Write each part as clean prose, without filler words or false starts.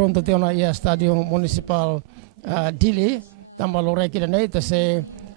por algumas razões. Telespectadores, fica assim.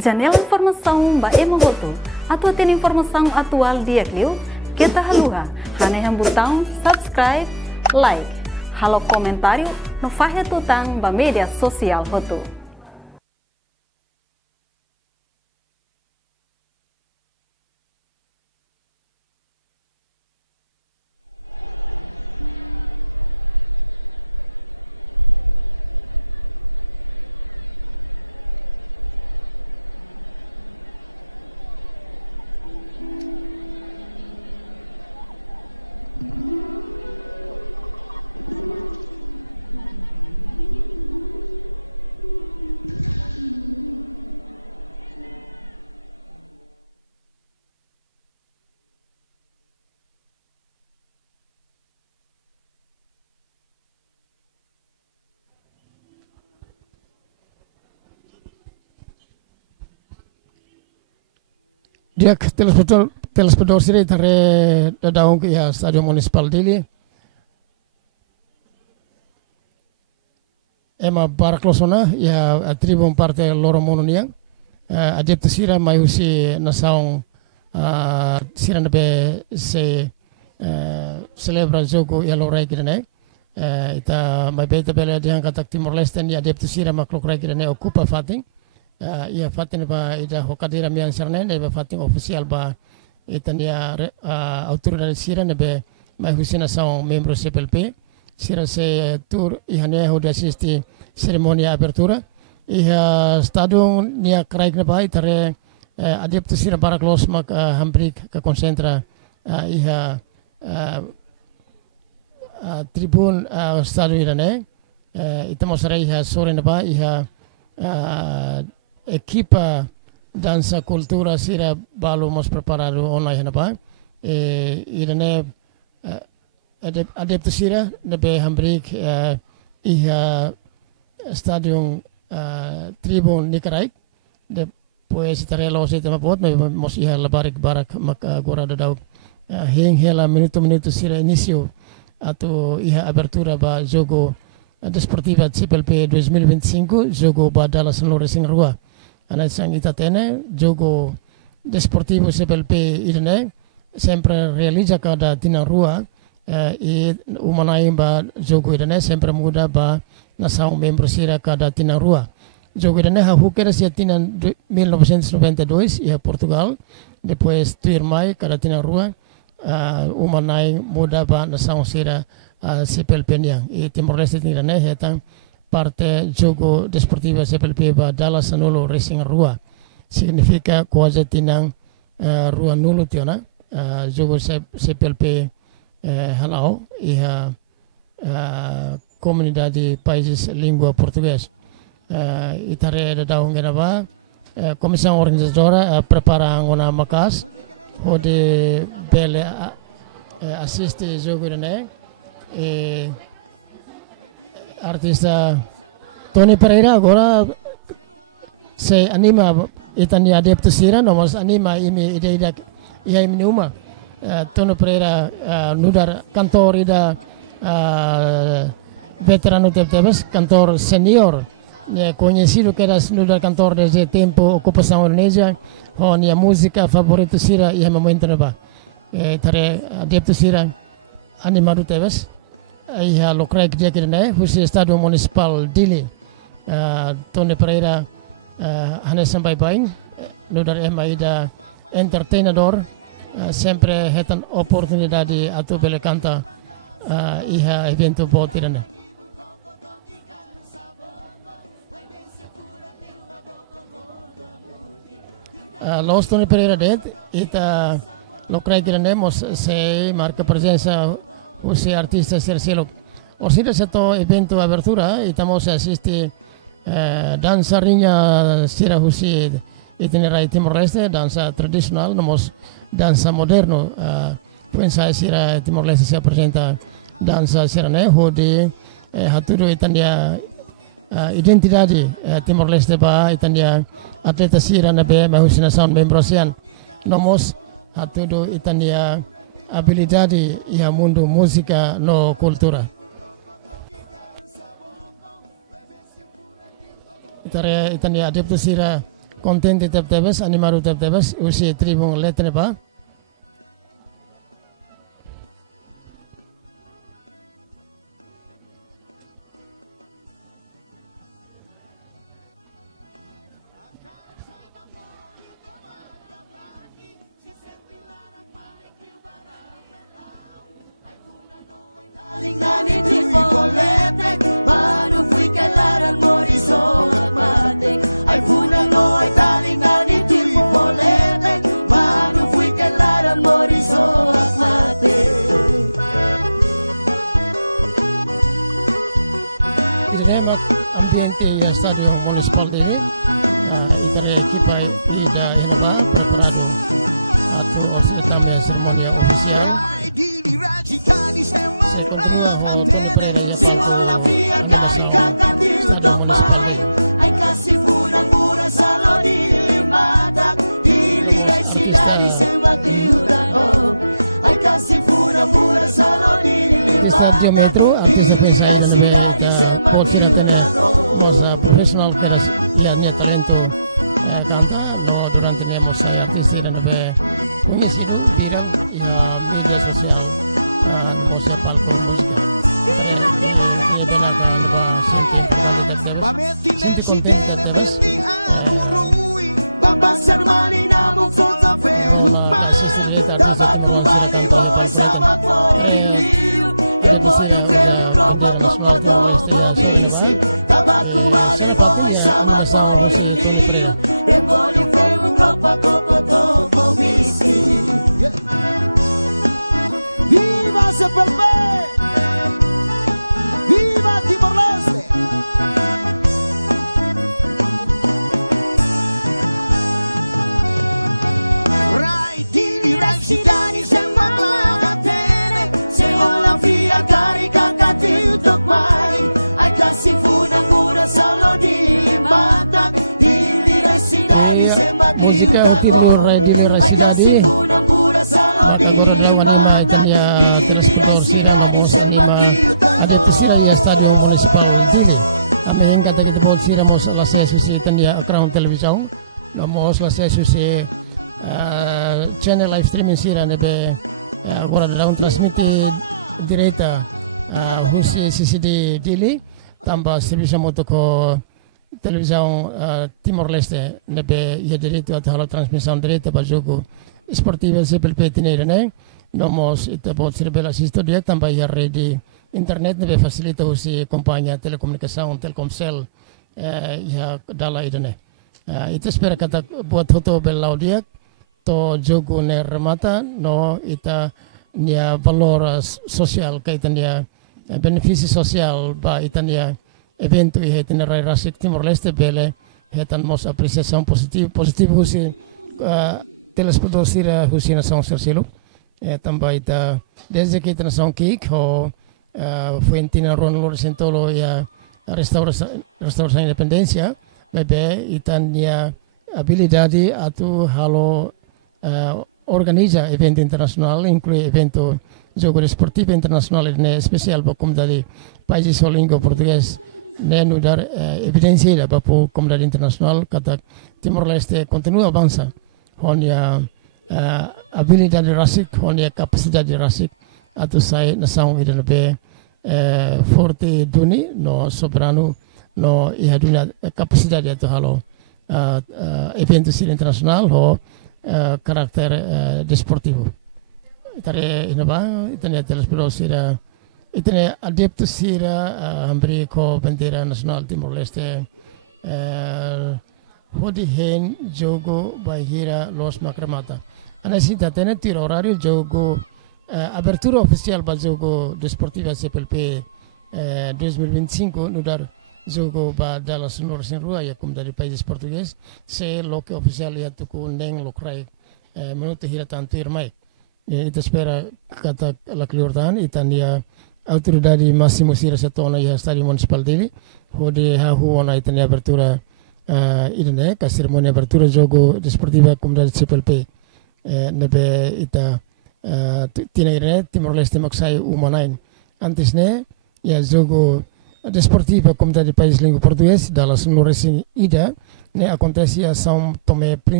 Janela informação ba emohoto. Atua tem informação atual dia kliu. Kita haluha. Hane botão subscribe, like. Halo comentário no faixa tutang ba media sosial hotu. Ba, musiknya itu ada date nih, tekan kamu tuh kan? Apa itu? Ready di dari semua hati, seolah biarkan kata untuk main. Kasih pura-pura selalu dimakan, ini dari semua biuran. Kasih pura-pura selalu dimakan, ini dari semua biuran. Cada qual passear para ele putih, se sente larat manik liu batasi tolo, tinggal lagi buko kotoki kan sabongo, vai bense pura liu baboko ngodo muti, tinggal lagi buko kotoki kan sabongo, vai bense pura liu baboko ngodo muti.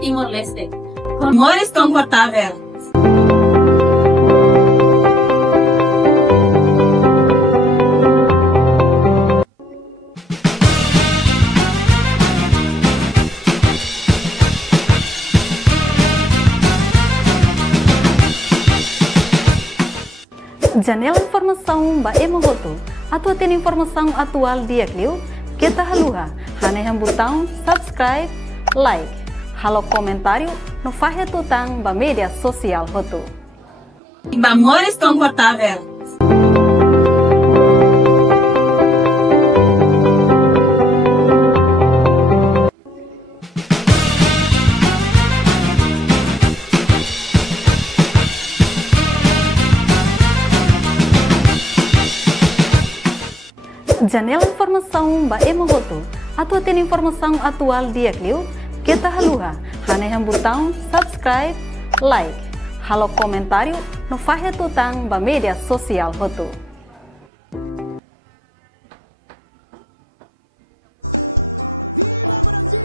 Timor-Leste. Rumores confortáveis. Janela informação ba emohoto atau tem informação atual dia kliu kita haluha hane hambutang subscribe like halo comentário no fahe tutang ba media sosial hoto Rumores confortáveis. Janela informação ba emohoto atau tem informação atual dia kliu kita haluha hane hambutang subscribe like halo comentário no fahe tutang ba media sosial hoto Viva Brasil!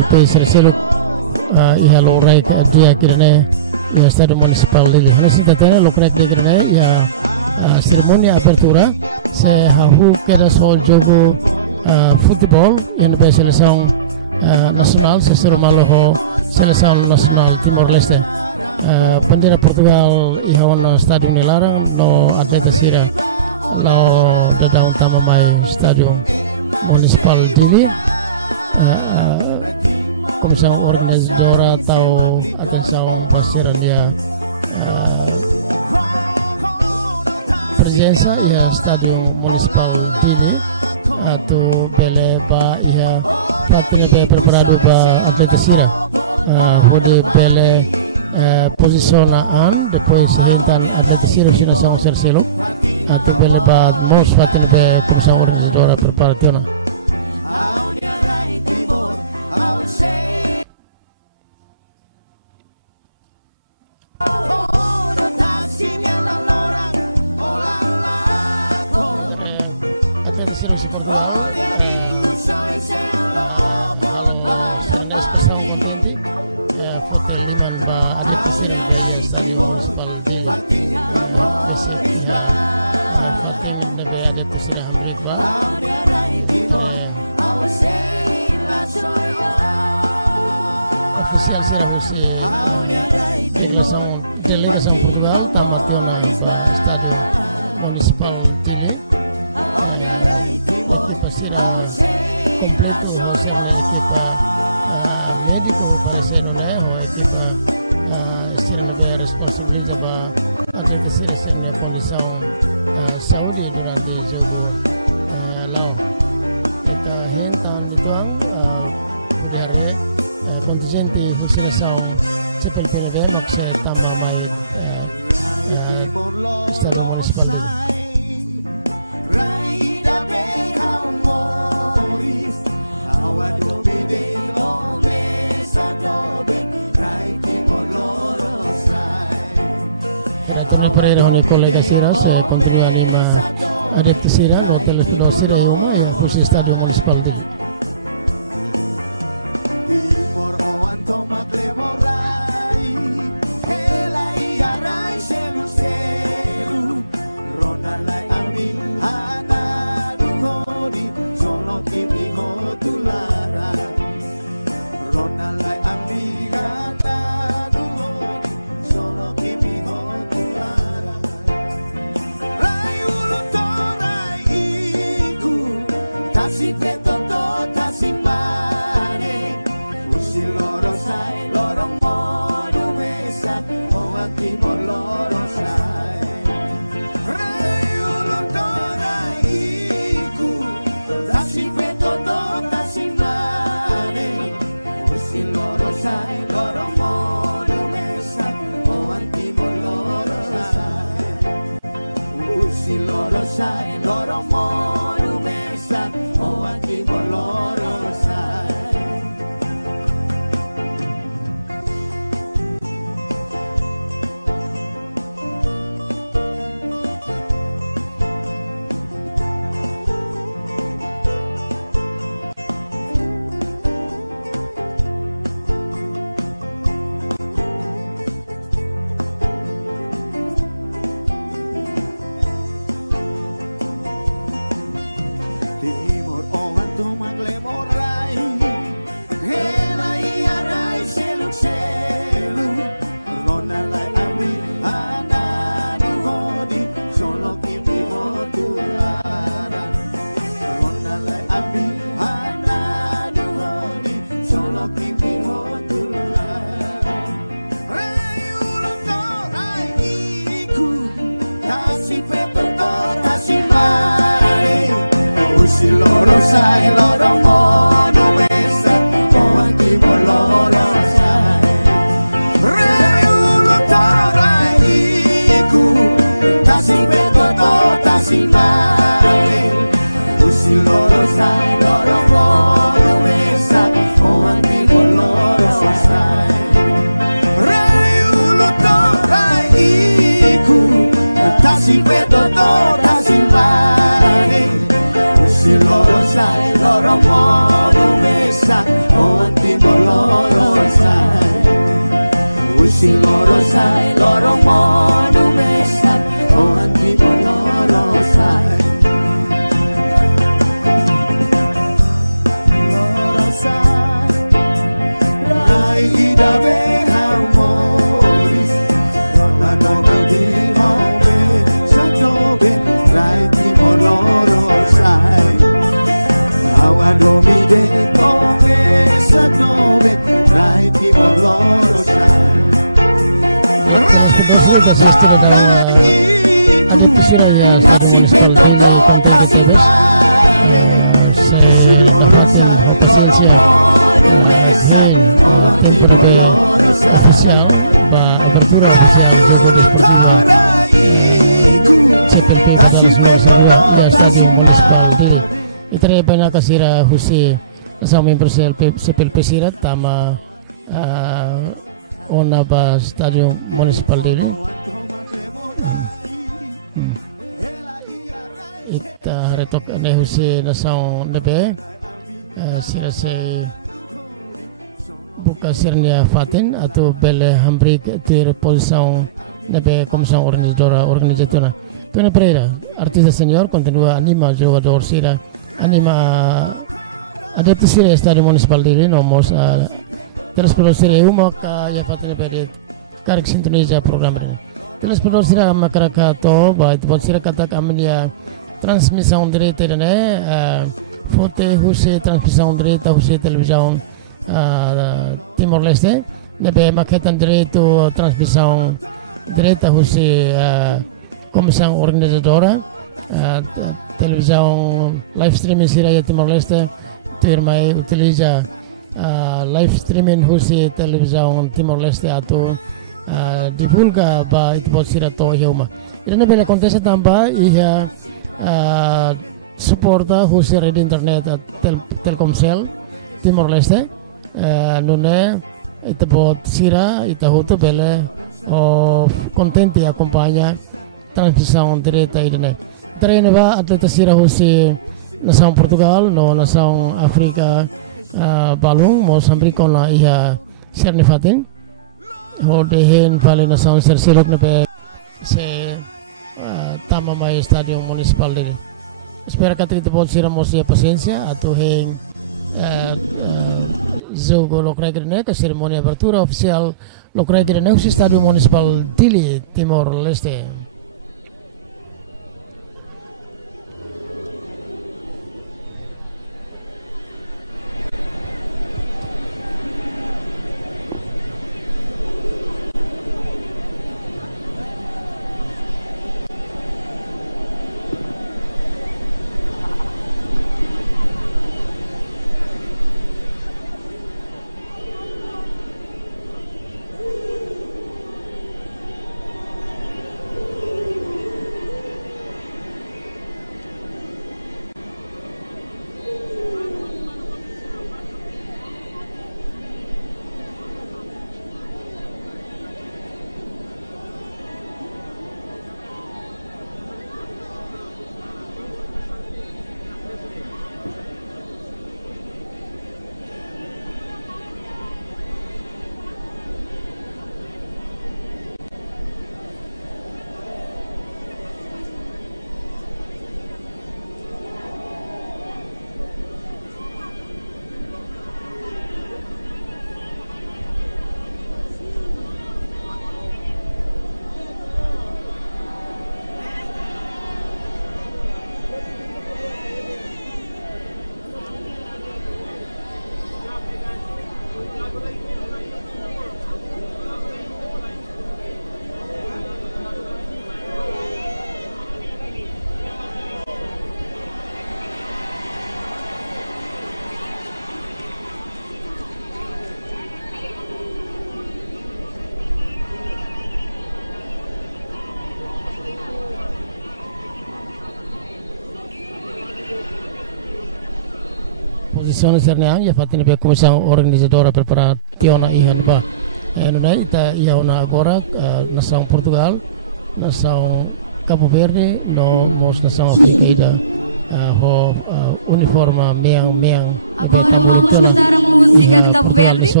Agora vamos cantar a música de Cabo Verde.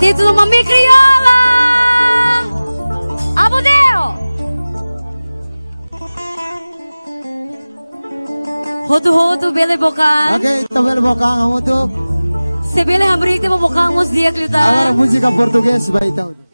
Título Mami Crioula. Abudeo. Rodo rodo bele bocão. Ok, tá bele bocão, muito. Sebelum hambrik te mabukamos dia klita. Agora música português vai então.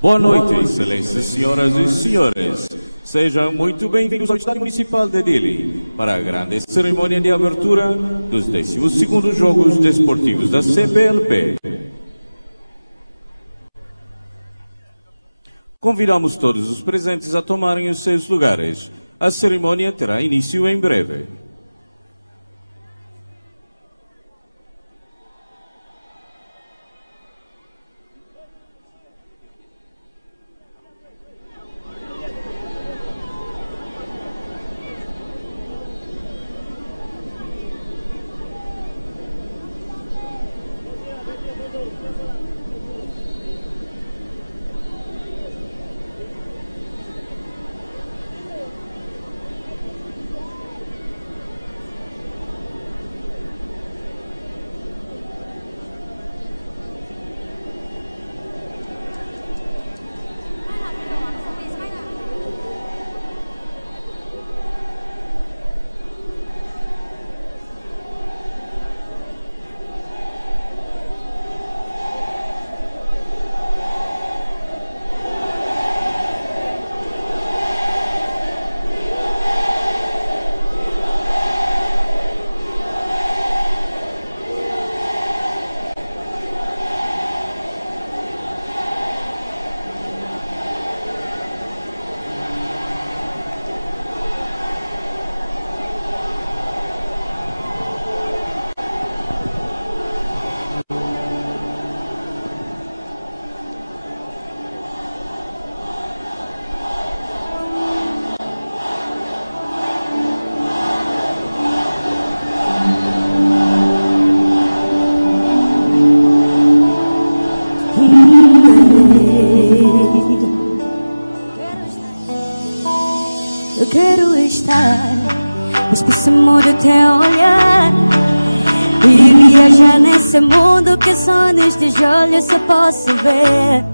Boa noite, excelências senhoras e senhores. Sejam muito bem-vindos ao Estádio Municipal de Dili para a grande cerimônia de abertura dos 12º Jogos Desportivos da CBLP. Convidamos todos os presentes a tomarem os seus lugares. A cerimônia terá início em breve. Esse mundo que só nestes olhos se posso ver.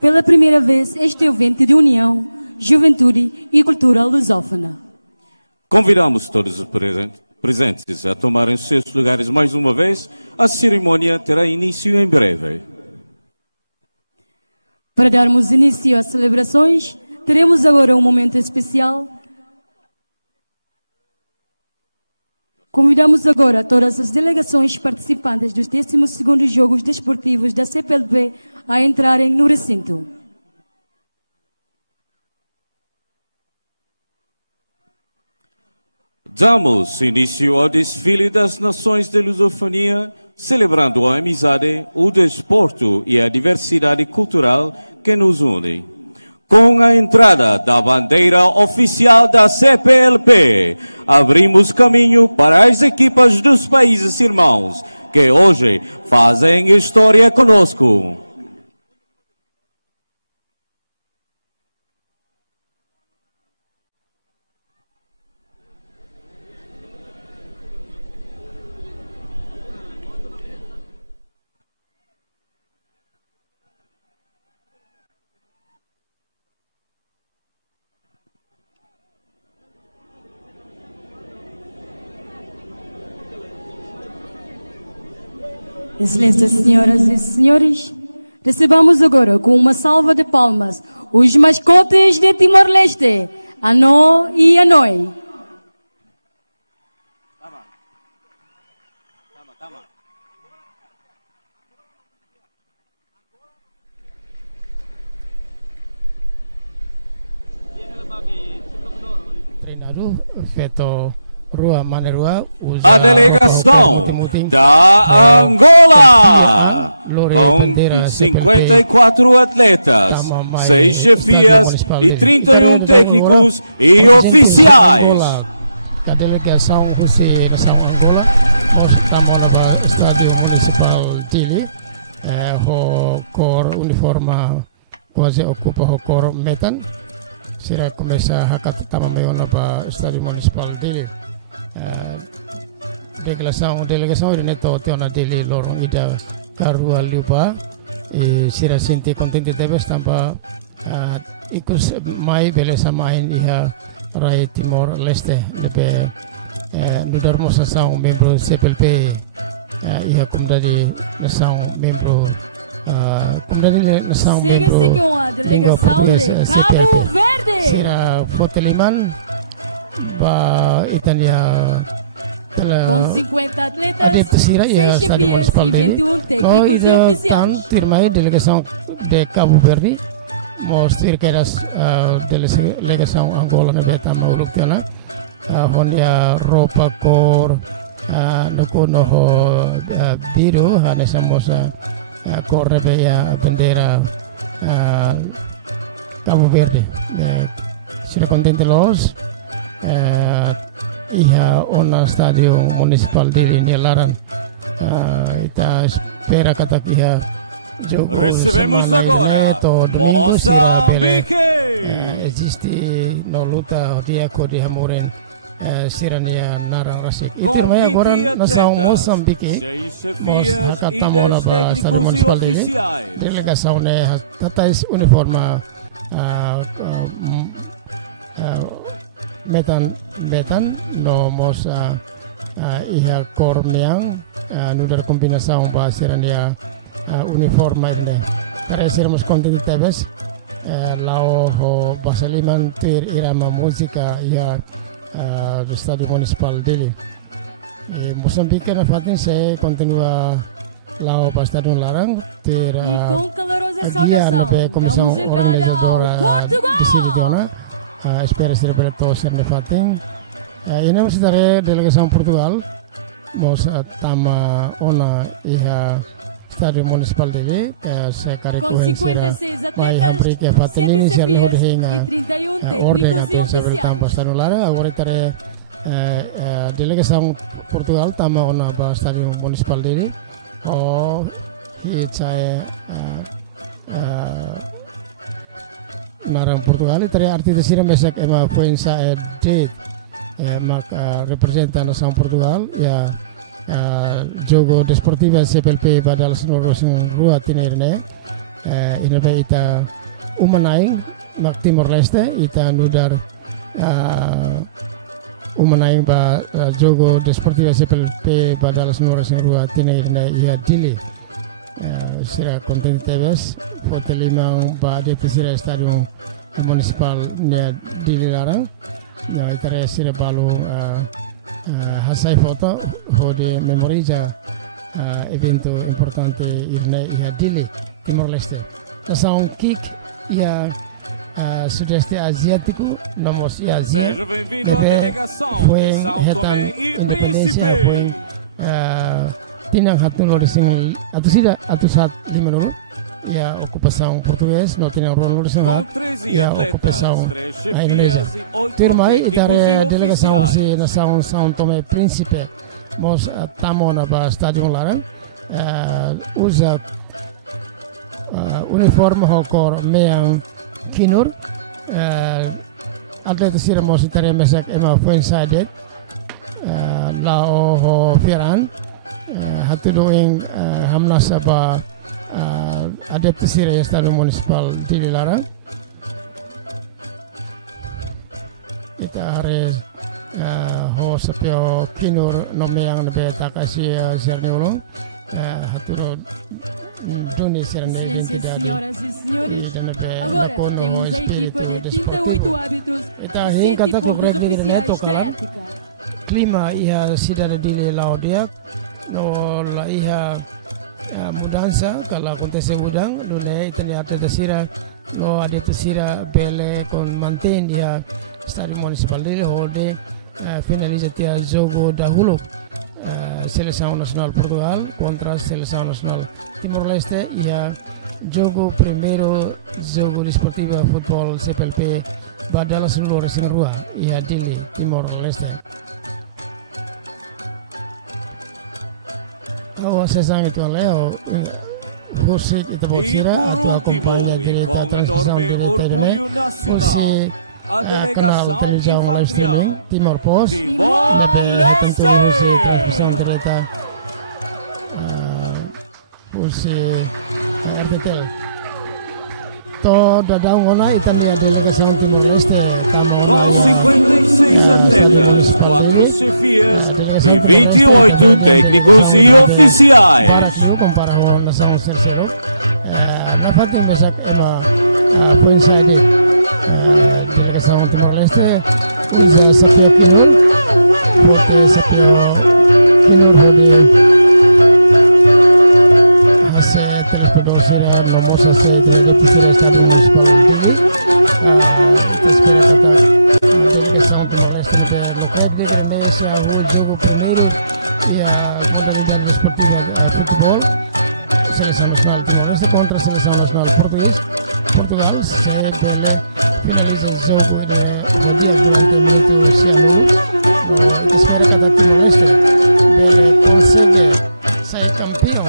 Pela primeira vez, este evento de união, juventude e cultura lusófona. Convidamos todos os presentes a tomarem seus lugares mais uma vez. A cerimônia terá início em breve. Para darmos início às celebrações, teremos agora um momento especial. Convidamos agora todas as delegações participantes dos 12º Jogos Desportivos da CPLP a entrarem no recinto. Damos início ao desfile das nações de lusofonia, celebrando a amizade, o desporto e a diversidade cultural que nos unem. Com a entrada da bandeira oficial da CPLP, abrimos caminho para as equipas dos países irmãos, que hoje fazem história conosco. Excelências, senhoras e senhores, recebamos agora com uma salva de palmas os mascotes de Timor-Leste, Anó e Anoi. A delegação da Angola, com 54 atletas, 6 chefias e 31 técnicos e oficiais. Siga-se com a delegação de Cabo Verde. Com 50 atletas, 6 chefias e 21 técnicos e oficiais. Recebemos agora Moçambique. Com 20 atletas, 6 chefias e 10 técnicos e oficiais. E com calorosa saudação, damos entrada ao Portugal! Com 56 atletas, 7 chefias e 31 técnicos e oficiais. Seja bem-vindo à delegação de São Tomé e Príncipe. Com 13 atletas, 3 chefias e 8 técnicos e oficiais. Excelências, senhoras e senhores, agora temos a equipa de 38 árbitros e 7 pontos oficiais da ética. E por último, e com enorme orgulho nacional, a delegação Infantrião Timor-Leste! Com 56 atletas, 4 chefias e 28 técnicos e oficiais.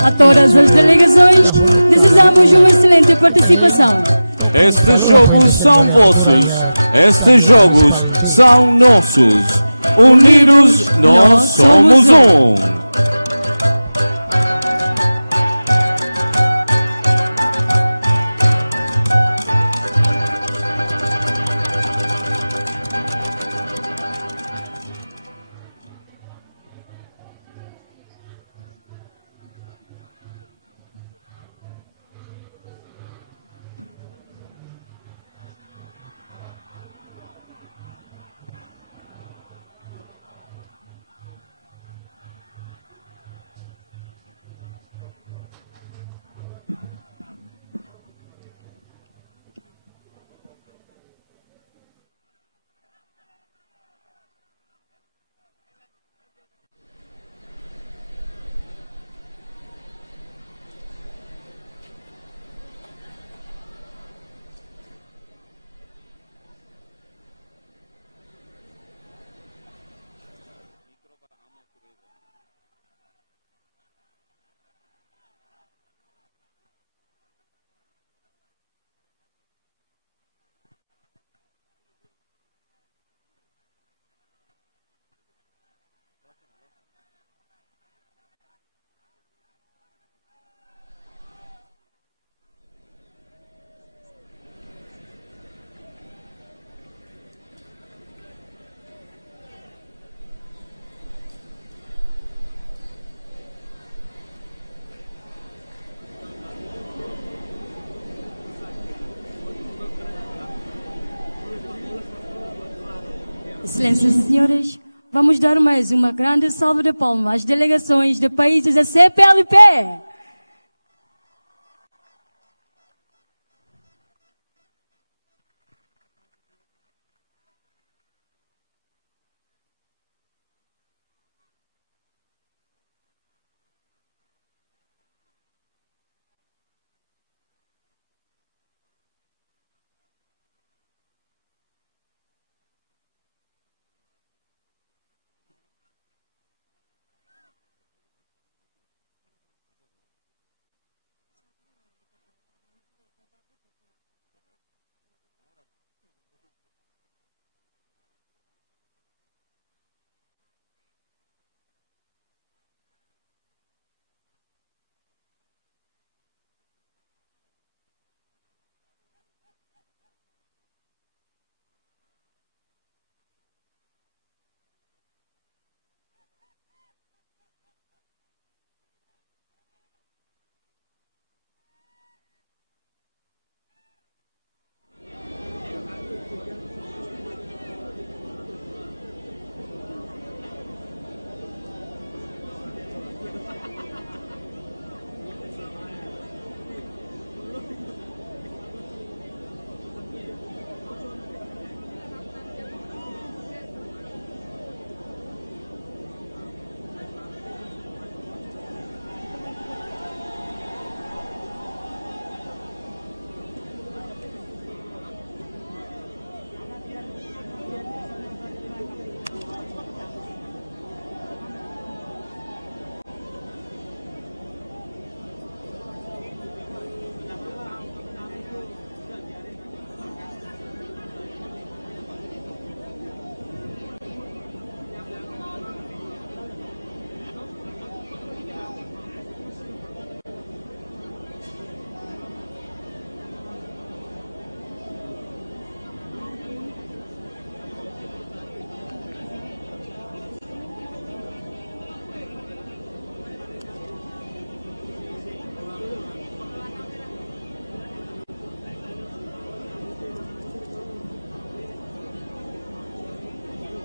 A todas as delegações, desejamos uma excelente participação. Estes jogos são vossos, estes jogos são nossos. Unidos nós somos um. Excelências e senhores, vamos dar mais uma grande salva de palmas às delegações de países da CPLP.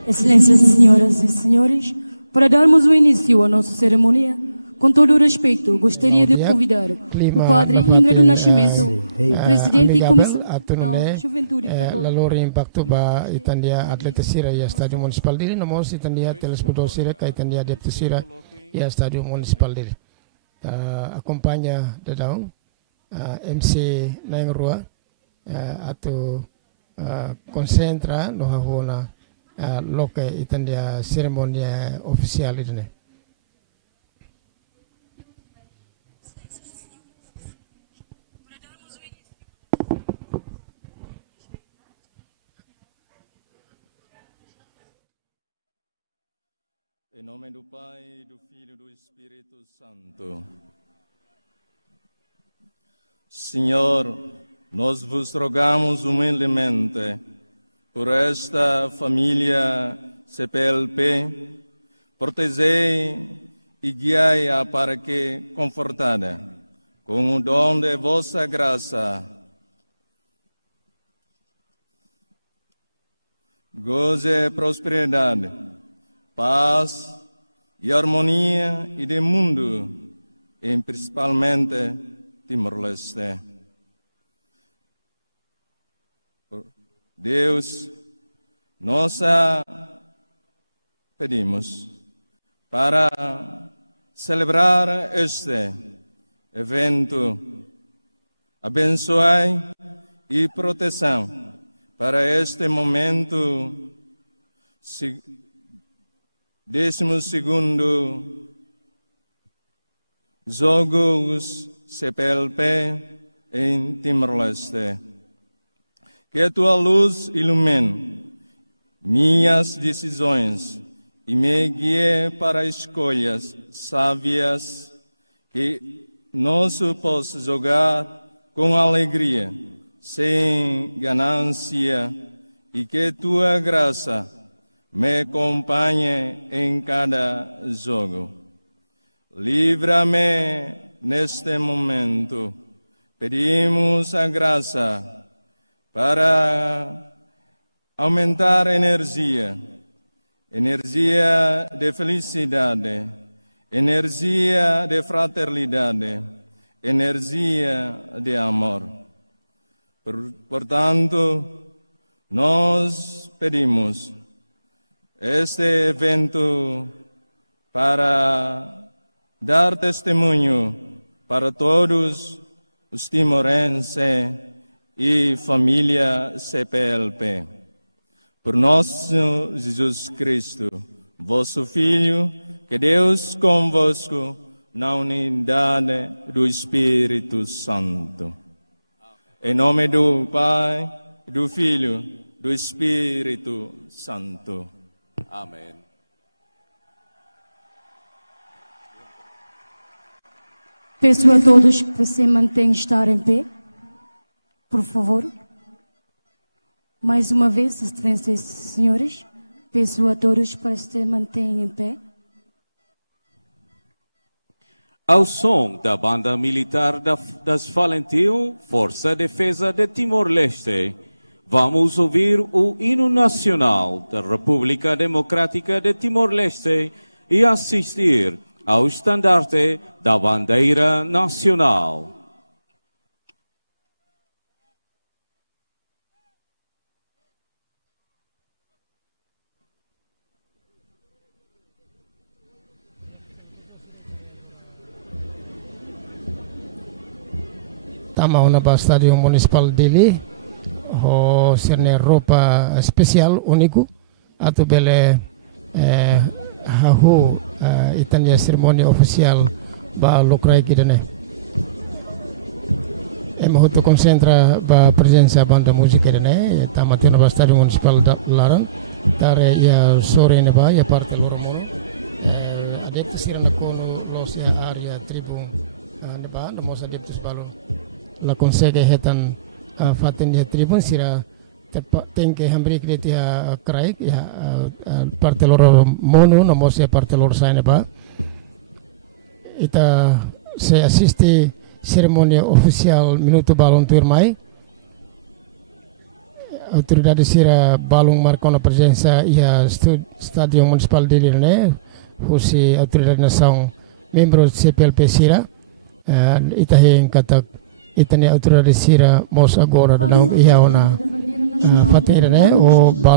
Excelências, senhoras e senhores, para darmos o início à nossa cerimônia, com todo o respeito, gostaria de convidar o Padre Indra do Nascimento, Presidente e Comissão Nacional de Juventude Católica Timor-Leste, para dirigir a nossa oração. Peço agora a todos se coloquem de pé. Em nome do Pai, do Filho e do Espírito Santo. Senhor, nós vos rogamos humildemente por esta família CPLP, protegei e guiai-a para que, confortada com o dom de vossa graça, goze prosperidade, paz e harmonia e de mundo, e principalmente Timor-Leste. Deus, nós pedimos para celebrar este evento, abençoai e proteção para este momento 12º Jogos CPLP em Timor-Leste. Que a tua luz ilumine minhas decisões e me guie para escolhas sábias, que nós possa jogar com alegria, sem ganância, e que tua graça me acompanhe em cada jogo. Livra-me neste momento. Pedimos a graça para aumentar a energia de felicidade, energia de fraternidade, energia de amor. Portanto, nós pedimos este evento para dar testemunho para todos os timorenses e família CPLP. Por nosso Jesus Cristo, vosso Filho, que Deus convosco na unidade do Espírito Santo. Em nome do Pai, do Filho, do Espírito Santo. Amém. Peço a todos para se manterem estar em pé, por favor. Mais uma vez, excelências e senhores, peço a todos para se manterem em pé. Ao som da banda militar das Valentino, Força Defesa de Timor-Leste, vamos ouvir o hino nacional da República Democrática de Timor-Leste e assistir ao estandarte da bandeira nacional. Avance o estandarte da bandeira nacional do Timor-Leste.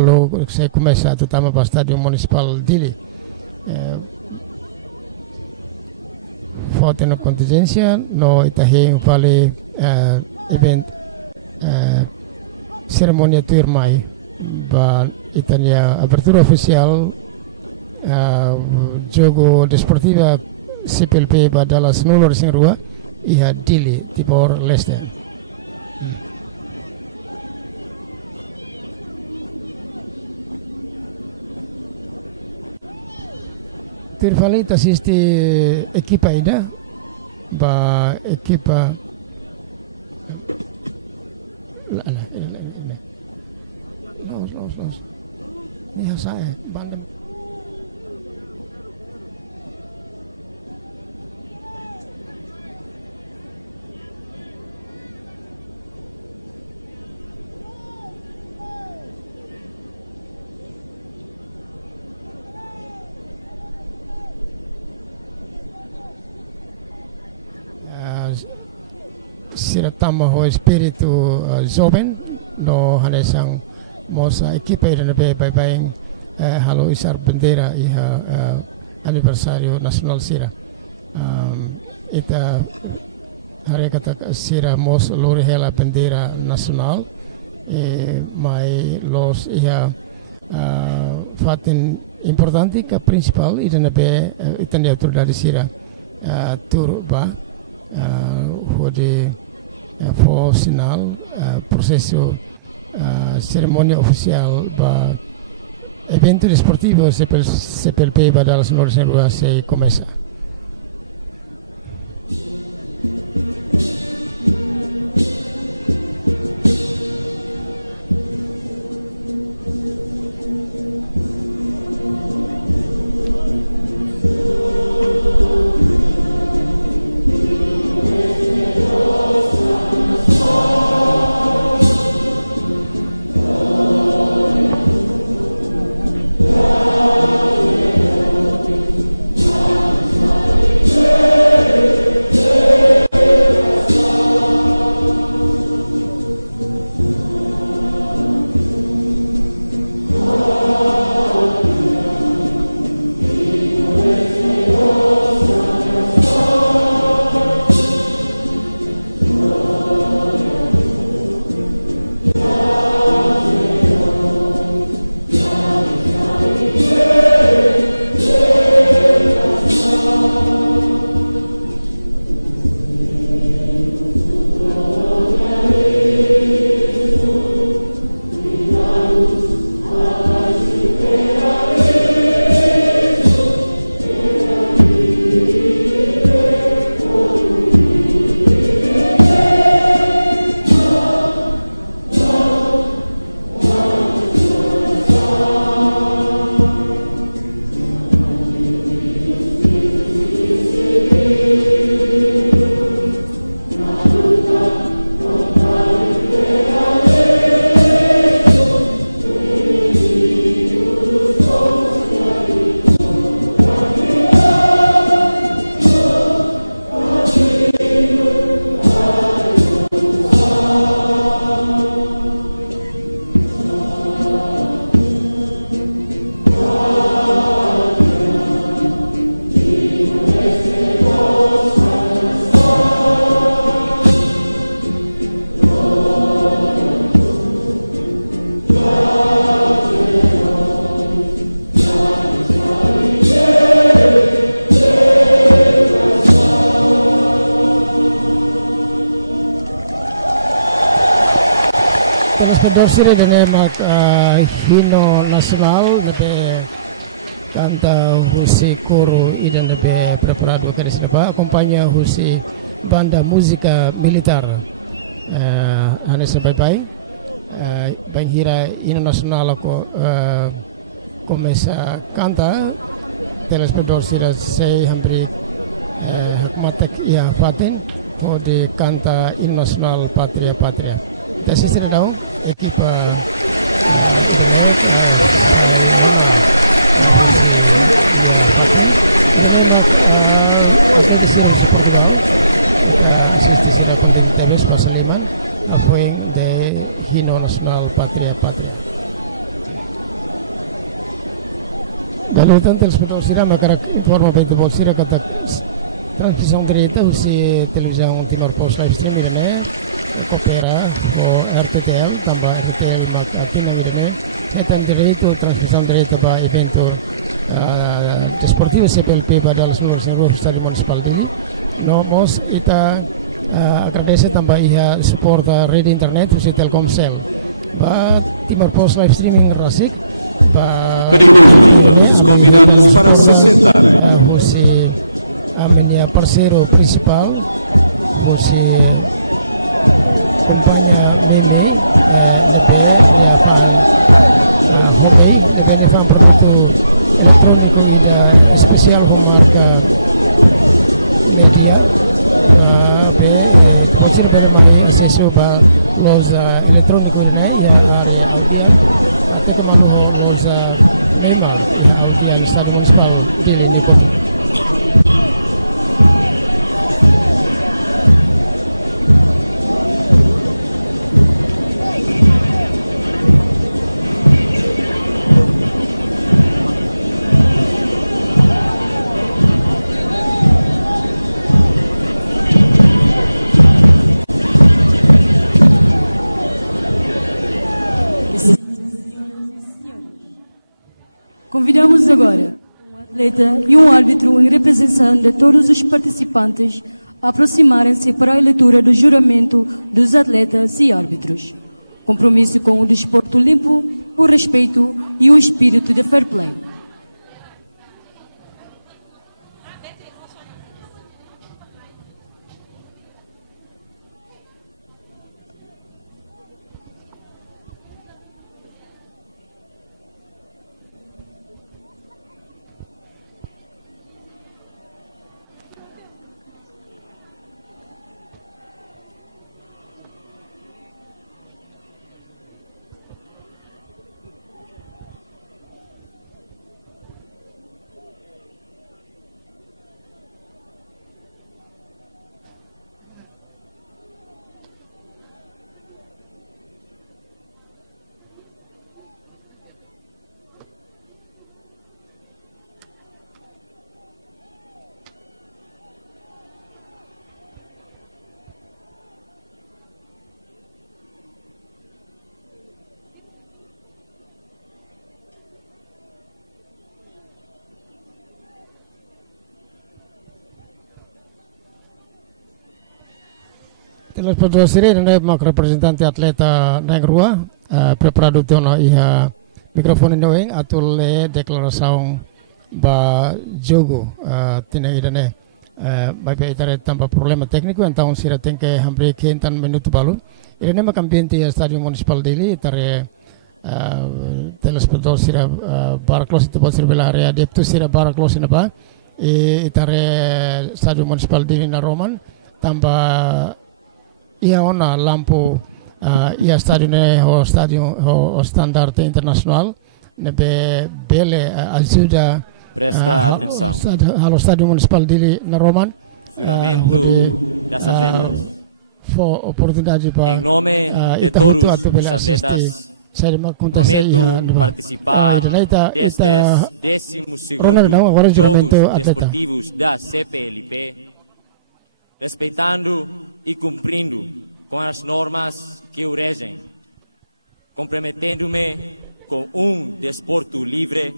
Pedimos a todos os convidados para se sentarem. Convidamos agora um atleta e um árbitro em representação de todos os participantes a aproximarem-se para a leitura do juramento dos atletas e árbitros. Compromisso com o desporto limpo, o respeito e o espírito de fair play. Presta atenção. Juramento das atletas. Em nome de todos os atletas, prometo participar destes 12º Jogos Desportivos da CPLP, respeitando e cumprindo com as normas que o regem, comprometendo-me com um desporto livre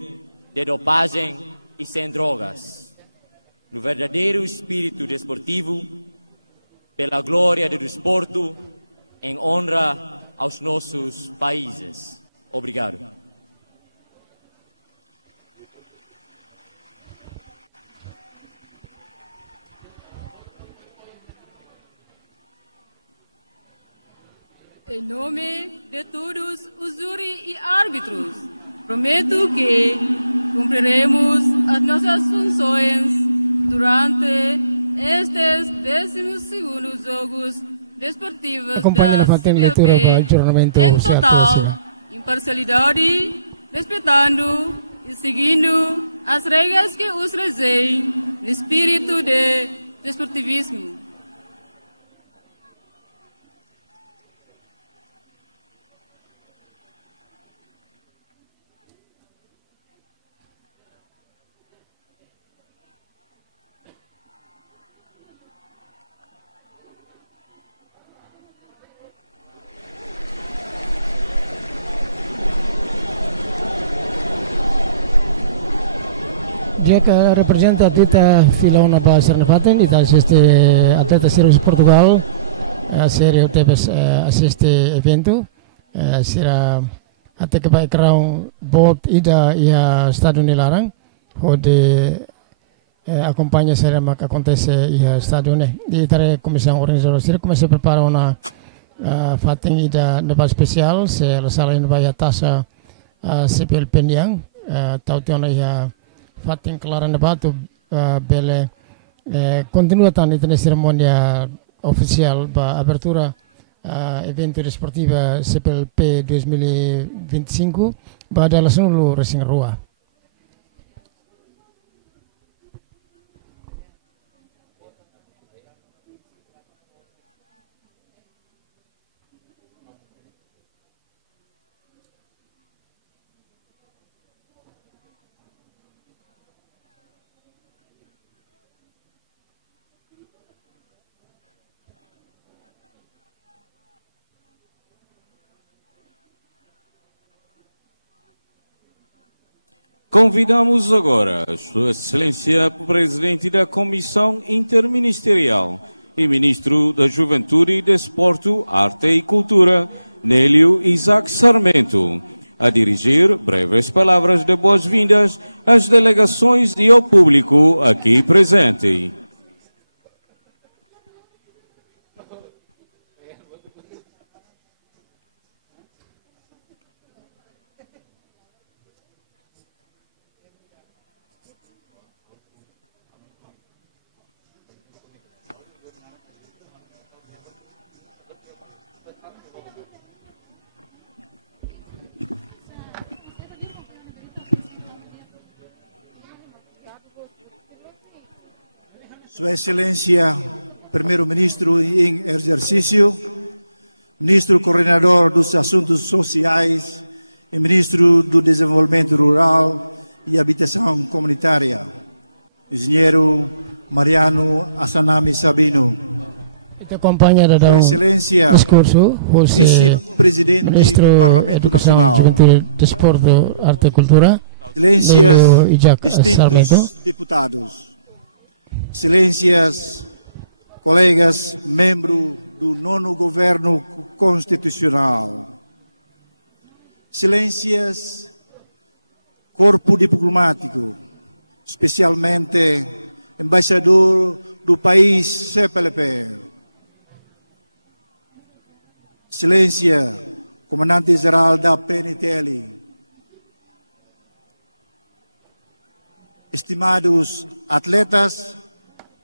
de dopagem e sem drogas, no verdadeiro espírito desportivo, pela glória do desporto, em honra aos nossos países. Obrigado. Em nome de todos os júri e árbitros, prometo que cumpriremos as nossas funções durante estes 12º Jogos Desportivos da CPLP em total imparcialidade, respeitando e seguindo as regras que os regem no espírito de desportivismo. Convidamos agora a Sua Excelência Presidente da Comissão Interministerial e Ministro da Juventude, Desporto, Arte e Cultura, Nélio Isaac Sarmento, a dirigir breves palavras de boas-vindas às delegações e ao público aqui presente. Sua Excelência, Primeiro-Ministro em exercício, Ministro Coordenador dos Assuntos Sociais e Ministro do Desenvolvimento Rural e Habitação Comunitária, Engenheiro Mariano Assanami Sabino, Sua Excelência, Vice-Presidente do Parlamento Nacional, Excelências, distintos deputados, Excelências, colegas, membros do 9º Governo Constitucional, Excelências, Corpo Diplomático, especialmente embaixador do país CPLP, Excelência, Comandante-Geral da PNTL, estimados atletas,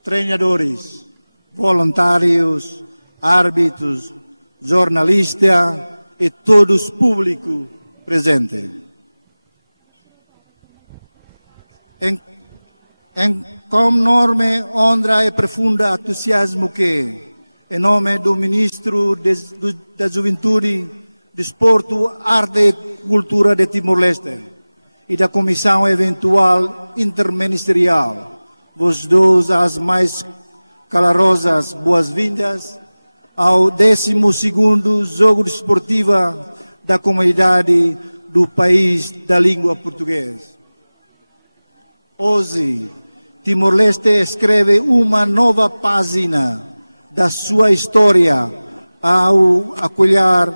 treinadores, voluntários, árbitros, jornalistas e todos público presente. Com enorme honra e profundo entusiasmo que, em nome do Ministro da Juventude, Desporto, Arte e Cultura de Timor-Leste e da Comissão Eventual Interministerial, vos dou as mais calorosas boas-vindas ao 12º Jogo Desportivo da Comunidade do País da Língua Portuguesa. Hoje, Timor-Leste escreve uma nova página da sua história ao acolher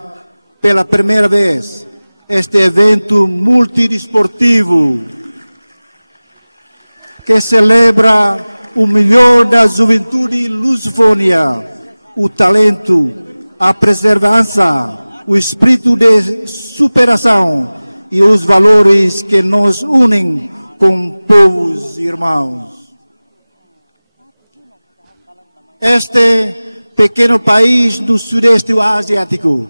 pela primeira vez este evento multidesportivo que celebra o melhor da juventude lusófona, o talento, a perseverança, o espírito de superação e os valores que nos unem como povos irmãos. Este pequeno país do Sudeste Asiático,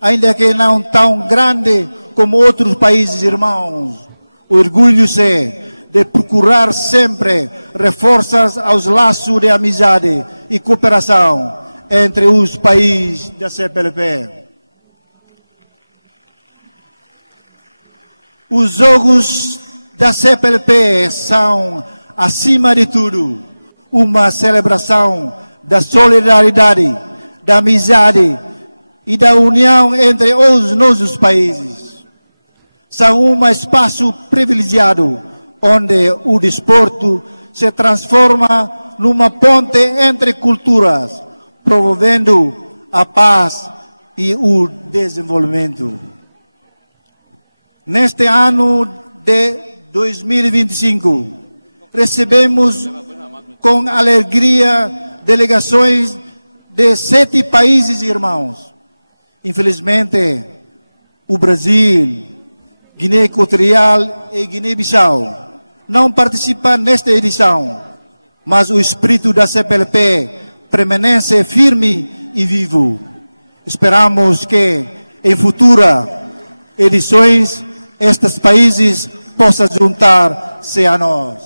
ainda que não tão grande como outros países irmãos, orgulha-se de procurar sempre reforços aos laços de amizade e cooperação entre os países da CPLP. Os Jogos da CPLP são, acima de tudo, uma celebração da solidariedade, da amizade e da união entre os nossos países. São um espaço privilegiado onde o desporto se transforma numa ponte entre culturas, promovendo a paz e o desenvolvimento. Neste ano de 2025, recebemos com alegria delegações de 7 países irmãos. Infelizmente, o Brasil, Guiné Equatorial e Guiné-Bissau não participam nesta edição, mas o espírito da CPLP permanece firme e vivo. Esperamos que, em futuras edições, estes países possam juntar-se a nós.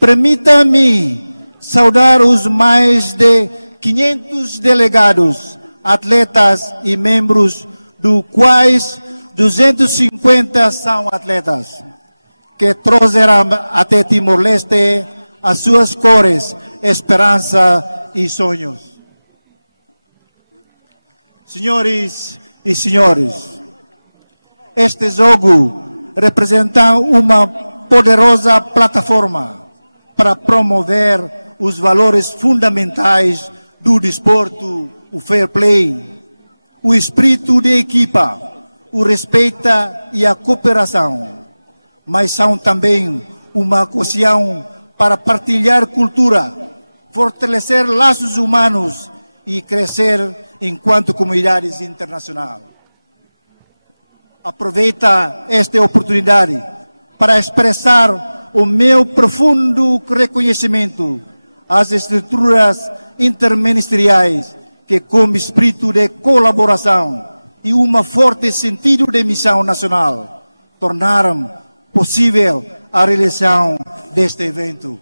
Permita-me saudar os mais de 500 delegados, atletas e membros, dos quais 250 são atletas, que trouxeram até Timor-Leste as suas cores, esperança e sonhos. Senhores e senhores, este jogo representam uma poderosa plataforma para promover os valores fundamentais do desporto, o fair play, o espírito de equipa, o respeito e a cooperação, mas são também uma ocasião para partilhar cultura, fortalecer laços humanos e crescer enquanto comunidades internacionais. Aproveito esta oportunidade para expressar o meu profundo reconhecimento às estruturas interministeriais que, com espírito de colaboração e um forte sentido de missão nacional, tornaram possível a realização deste evento.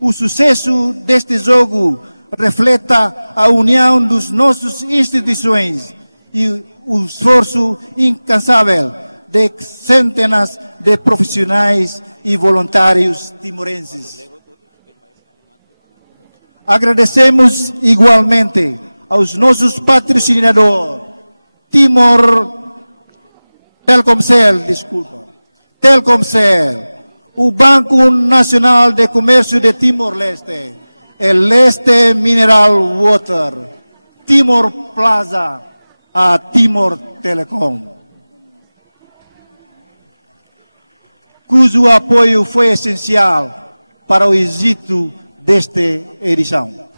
O sucesso deste jogo reflete a união das nossas instituições e o esforço incansável de centenas de profissionais e voluntários timorenses. Agradecemos igualmente aos nossos patrocinadores, Telkomsel, o Banco Nacional de Comércio de Timor-Leste, el Leste Mineral Water, Timor Plaza, a Timor Telecom, cujo apoio foi essencial para o êxito desta edição.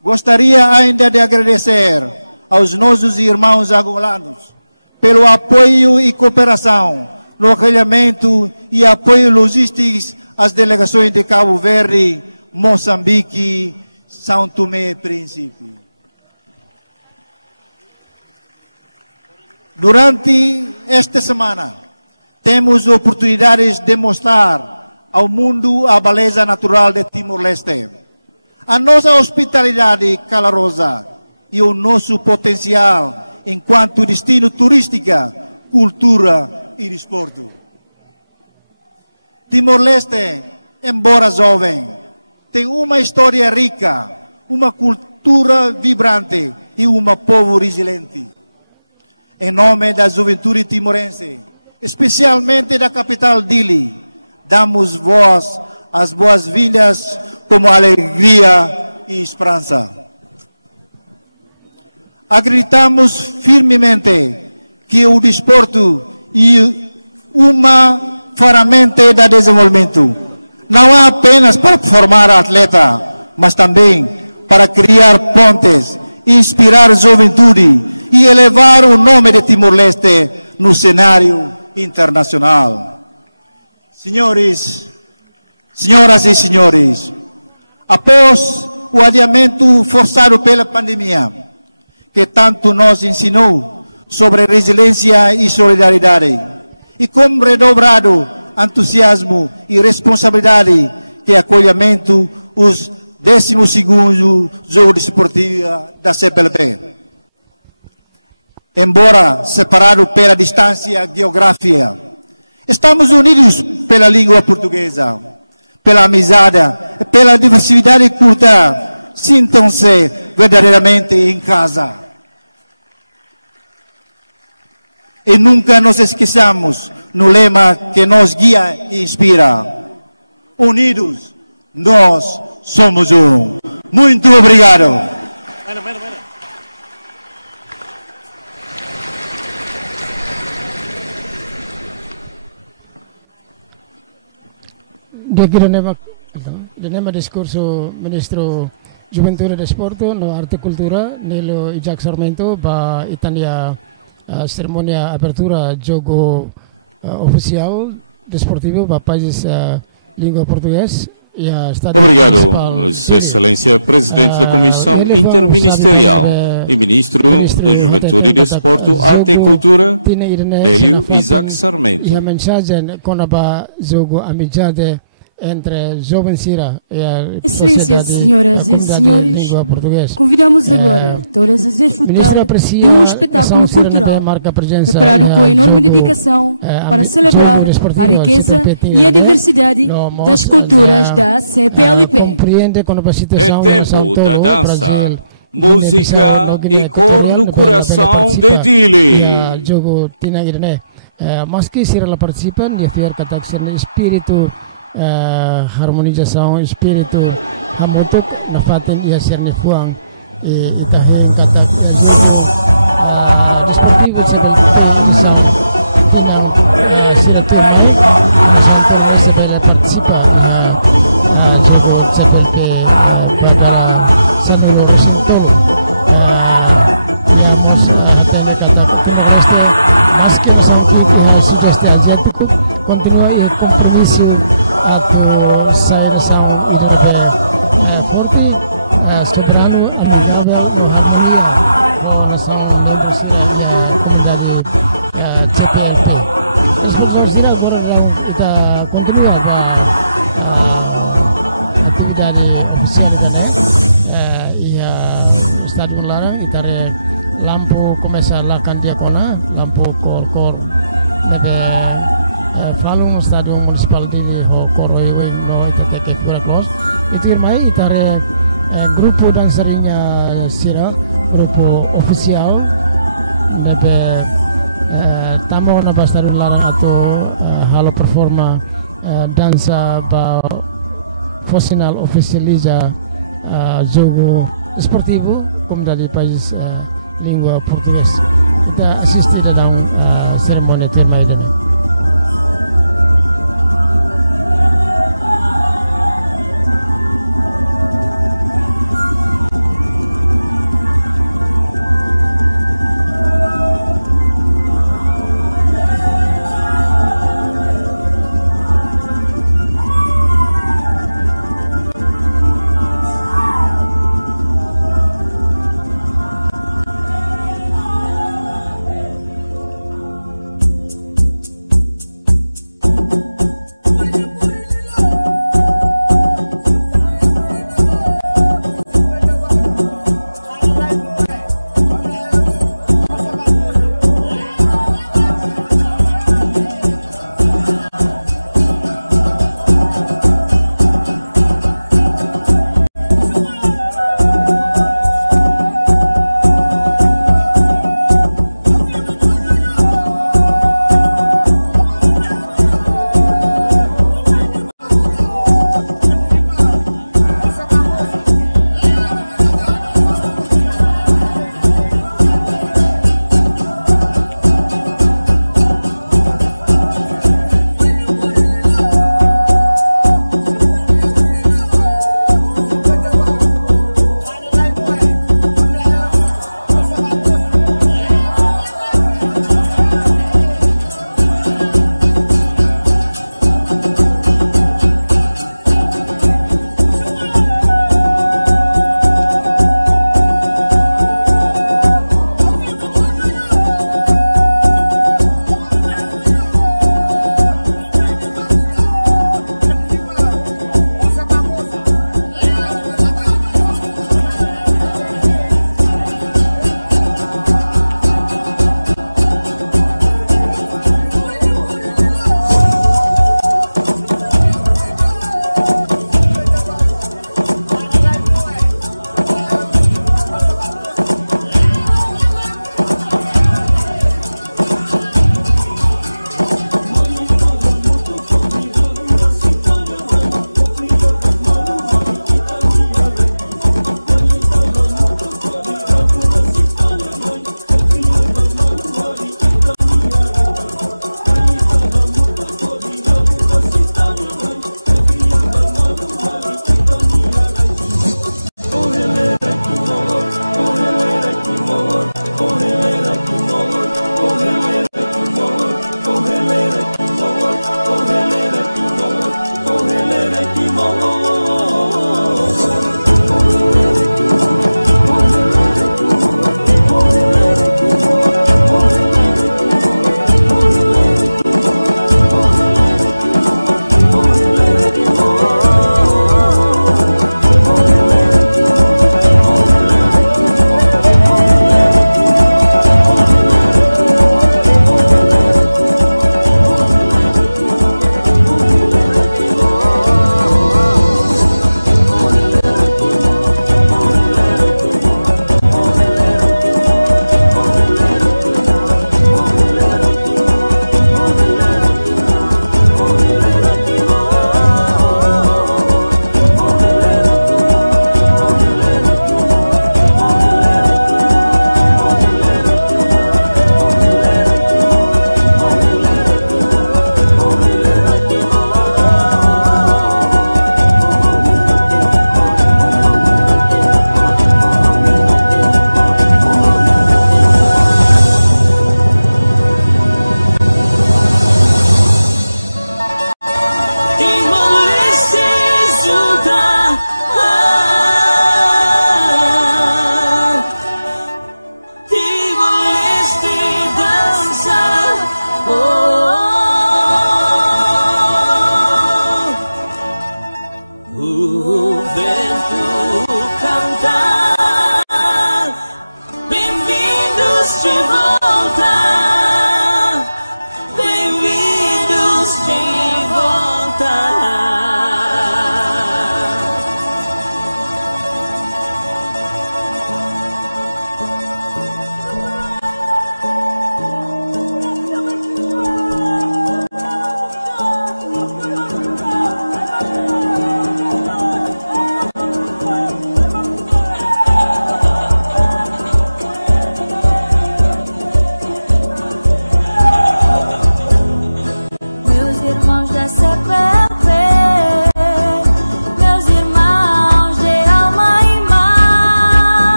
Gostaria ainda de agradecer aos nossos irmãos angolanos pelo apoio e cooperação no acolhimento e apoio logístico às delegações de Cabo Verde, Moçambique, São Tomé e Príncipe. Durante esta semana, temos oportunidades de mostrar ao mundo a beleza natural de Timor-Leste, a nossa hospitalidade calorosa e o nosso potencial enquanto destino turístico, cultura e desporto. Timor-Leste, embora jovem, tem uma história rica, uma cultura vibrante e um povo resiliente. Em nome da juventude timorense, especialmente da capital Dili, damos voz às boas-vindas como alegria e esperança. Acreditamos firmemente que o desporto é uma ferramenta de desenvolvimento, não é apenas para formar atleta, mas também para criar pontes, inspirar a juventude e elevar o nome de Timor-Leste no cenário internacional. Senhoras e senhores, após o adiamento forçado pela pandemia, que tanto nos ensinou sobre resiliência e solidariedade, e com redobrado entusiasmo e responsabilidade que acolhimento os 12º Jogos Desportivos da CPLP. Embora separados pela distância geográfica, estamos unidos pela língua portuguesa, pela amizade, pela diversidade cultural. Sintam-se verdadeiramente em casa. E nunca nos esqueçamos no lema que nos guia e inspira: unidos, nós somos um. Muito obrigado. Obrigado, Sua Excelência, Presidente da Comissão Interministerial e Ministro da Juventude e Desporto, Arte e Cultura, Nélio Isaac Sarmento. Excelências, senhoras e senhores, convidamos agora todas a desfrutar de um espetáculo cultural, preparado com enorme dedicação para celebrar a riqueza e a diversidade das culturas da CPLP. É tempo da dança, música e cor no coração de Dili.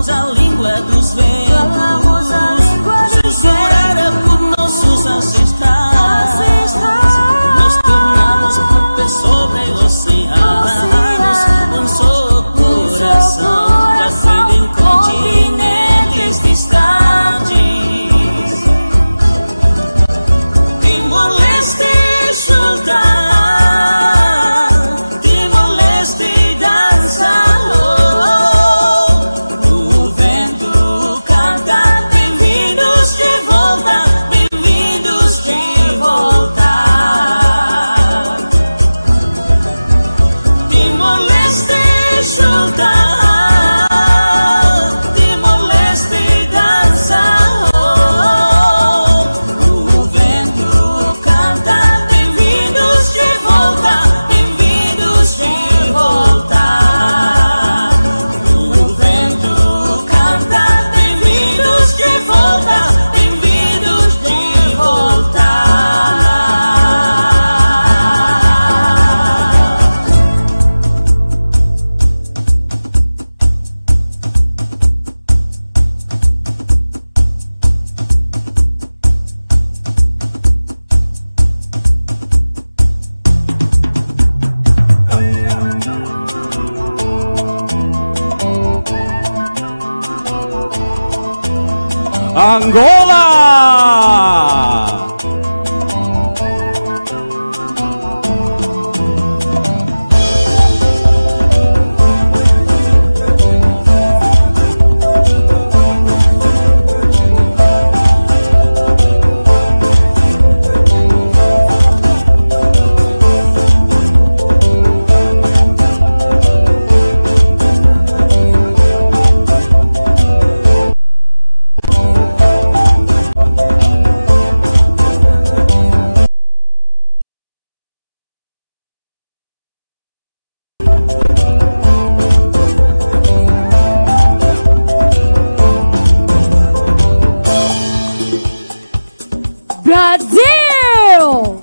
falamos a língua dos ventos, falamos a língua dos sussurrada por nossos ancestrais. Nos tornamos pulpes sobre oceanos, um só coração, trazendo em continentes distantes. Timor-Leste chuta, Timor-Leste dança, o vento canta, bem-vindos de volta, bem-vindos de volta. Timor-Leste chuta, Timor-Leste dança, o vento canta, bem-vindos de volta, bem-vindos de volta. O vento canta, bem-vindos de volta, bem-vindos de volta. Angola! Brasil!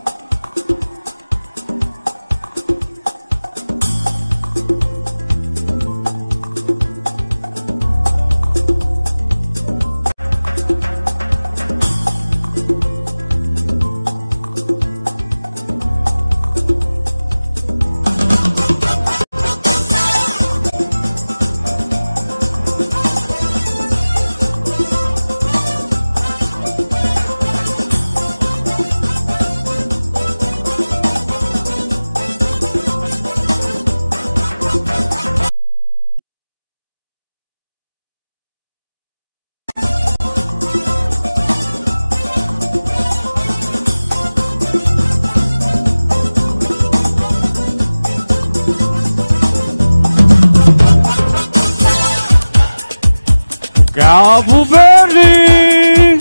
Cabo Verde!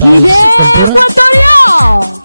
Guiné Equatorial!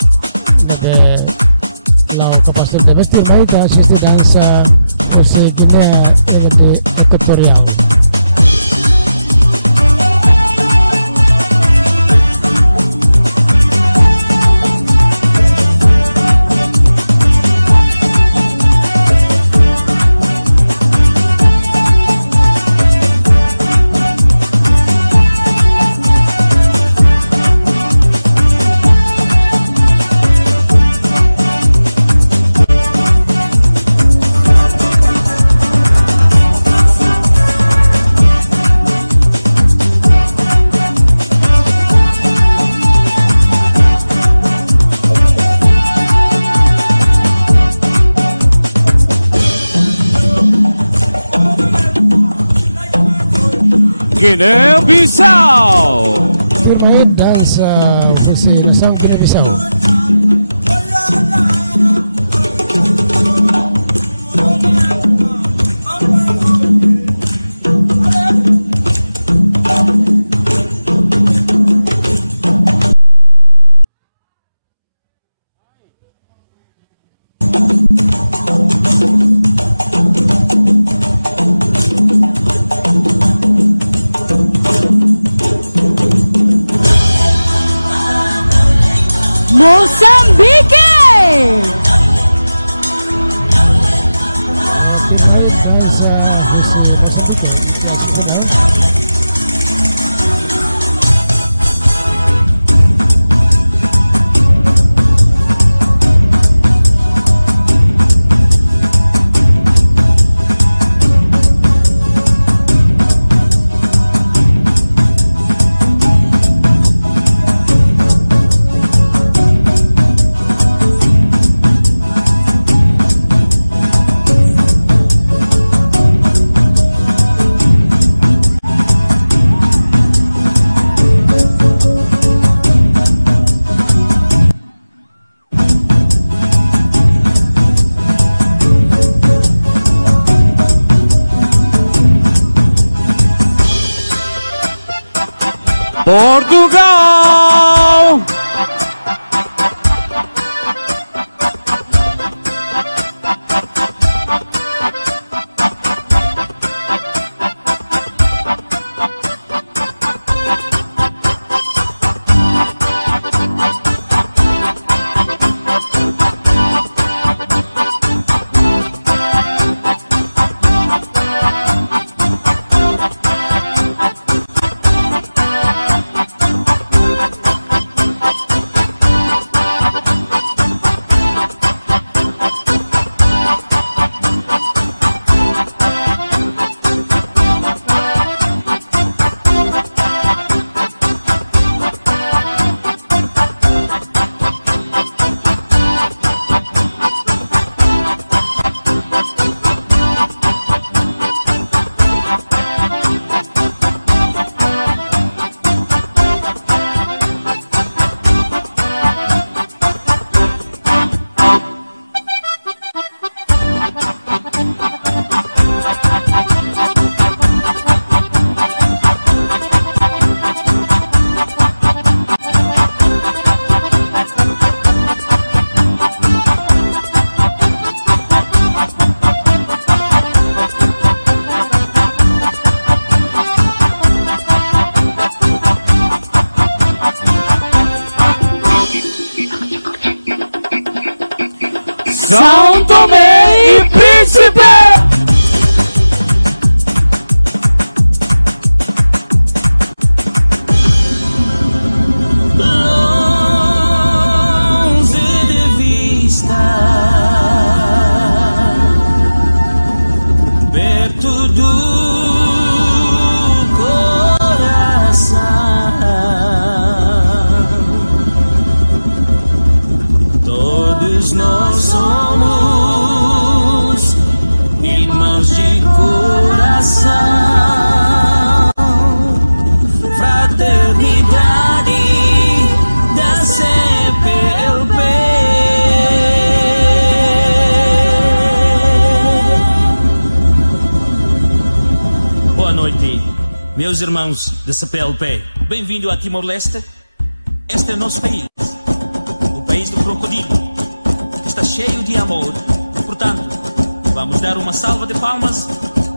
Guiné-Bissau. Moçambique! Portugal! São Tomé e Príncipe! Meus irmãos da CPLP, bem-vindo a Timor-Leste. Este é o nosso país, o país do crocodilo. Está cheio de amor. Portanto, vamos dar uma salva de palmas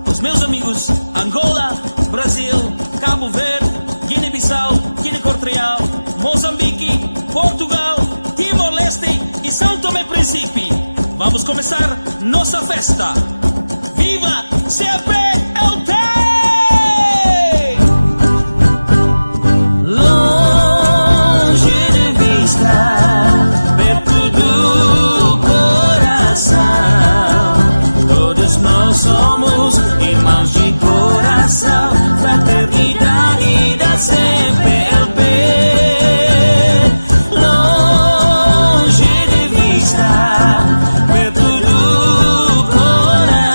aos meus amigos Angola, Brasil, Cabo Verde, Guiné-Bissau, Guiné-Equatorial, Moçambique, Portugal, Timor-Leste e São Tomé e Príncipe. Vamos começar nossa festa. Viva CPLP! Fraternidade da CPLP, longe de vista, perto do coração.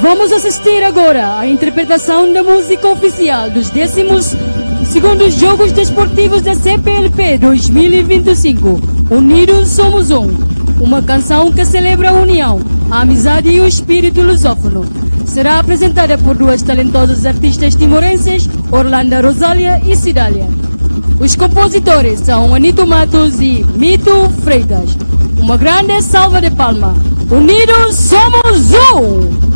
Vamos assistir agora à interpretação da música oficial dos 12º Jogos Desportivos da CPLP 2025. Unidos somos um. Uma canção que celebra a união, a amizade e o espírito lusófono. Será apresentada por duas talentosas artistas timorenses, Orlando Rosália e Cidália. Os compositores são Anito Matos e Mito Freitas. Uma grande salva de palmas. Unidos somos um!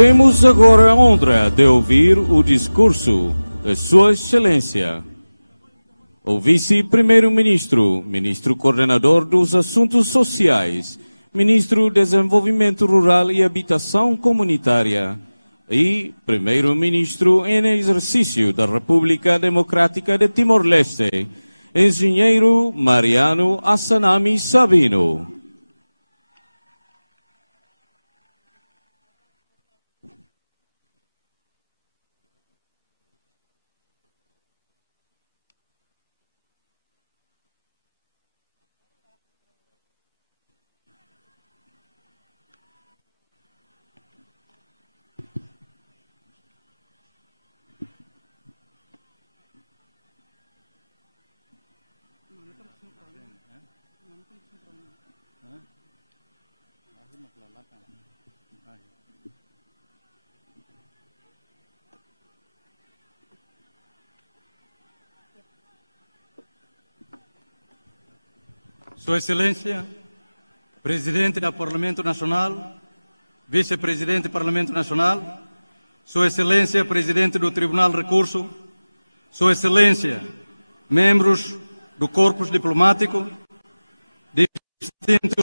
Temos agora a honra de ouvir o discurso de Sua Excelência, o Vice-Primeiro-Ministro, Ministro Coordenador dos Assuntos Sociais, Ministro do Desenvolvimento Rural e Habitação Comunitária e Primeiro-Ministro em exercício da República Democrática de Timor-Leste, Engenheiro Mariano Assanami Sabino. Sua Excelência, Presidente do Parlamento Nacional, Vice-Presidente do Parlamento Nacional, Sua Excelência, Presidente do Tribunal de Recurso, Sua Excelência, membros do Corpo Diplomático, distintos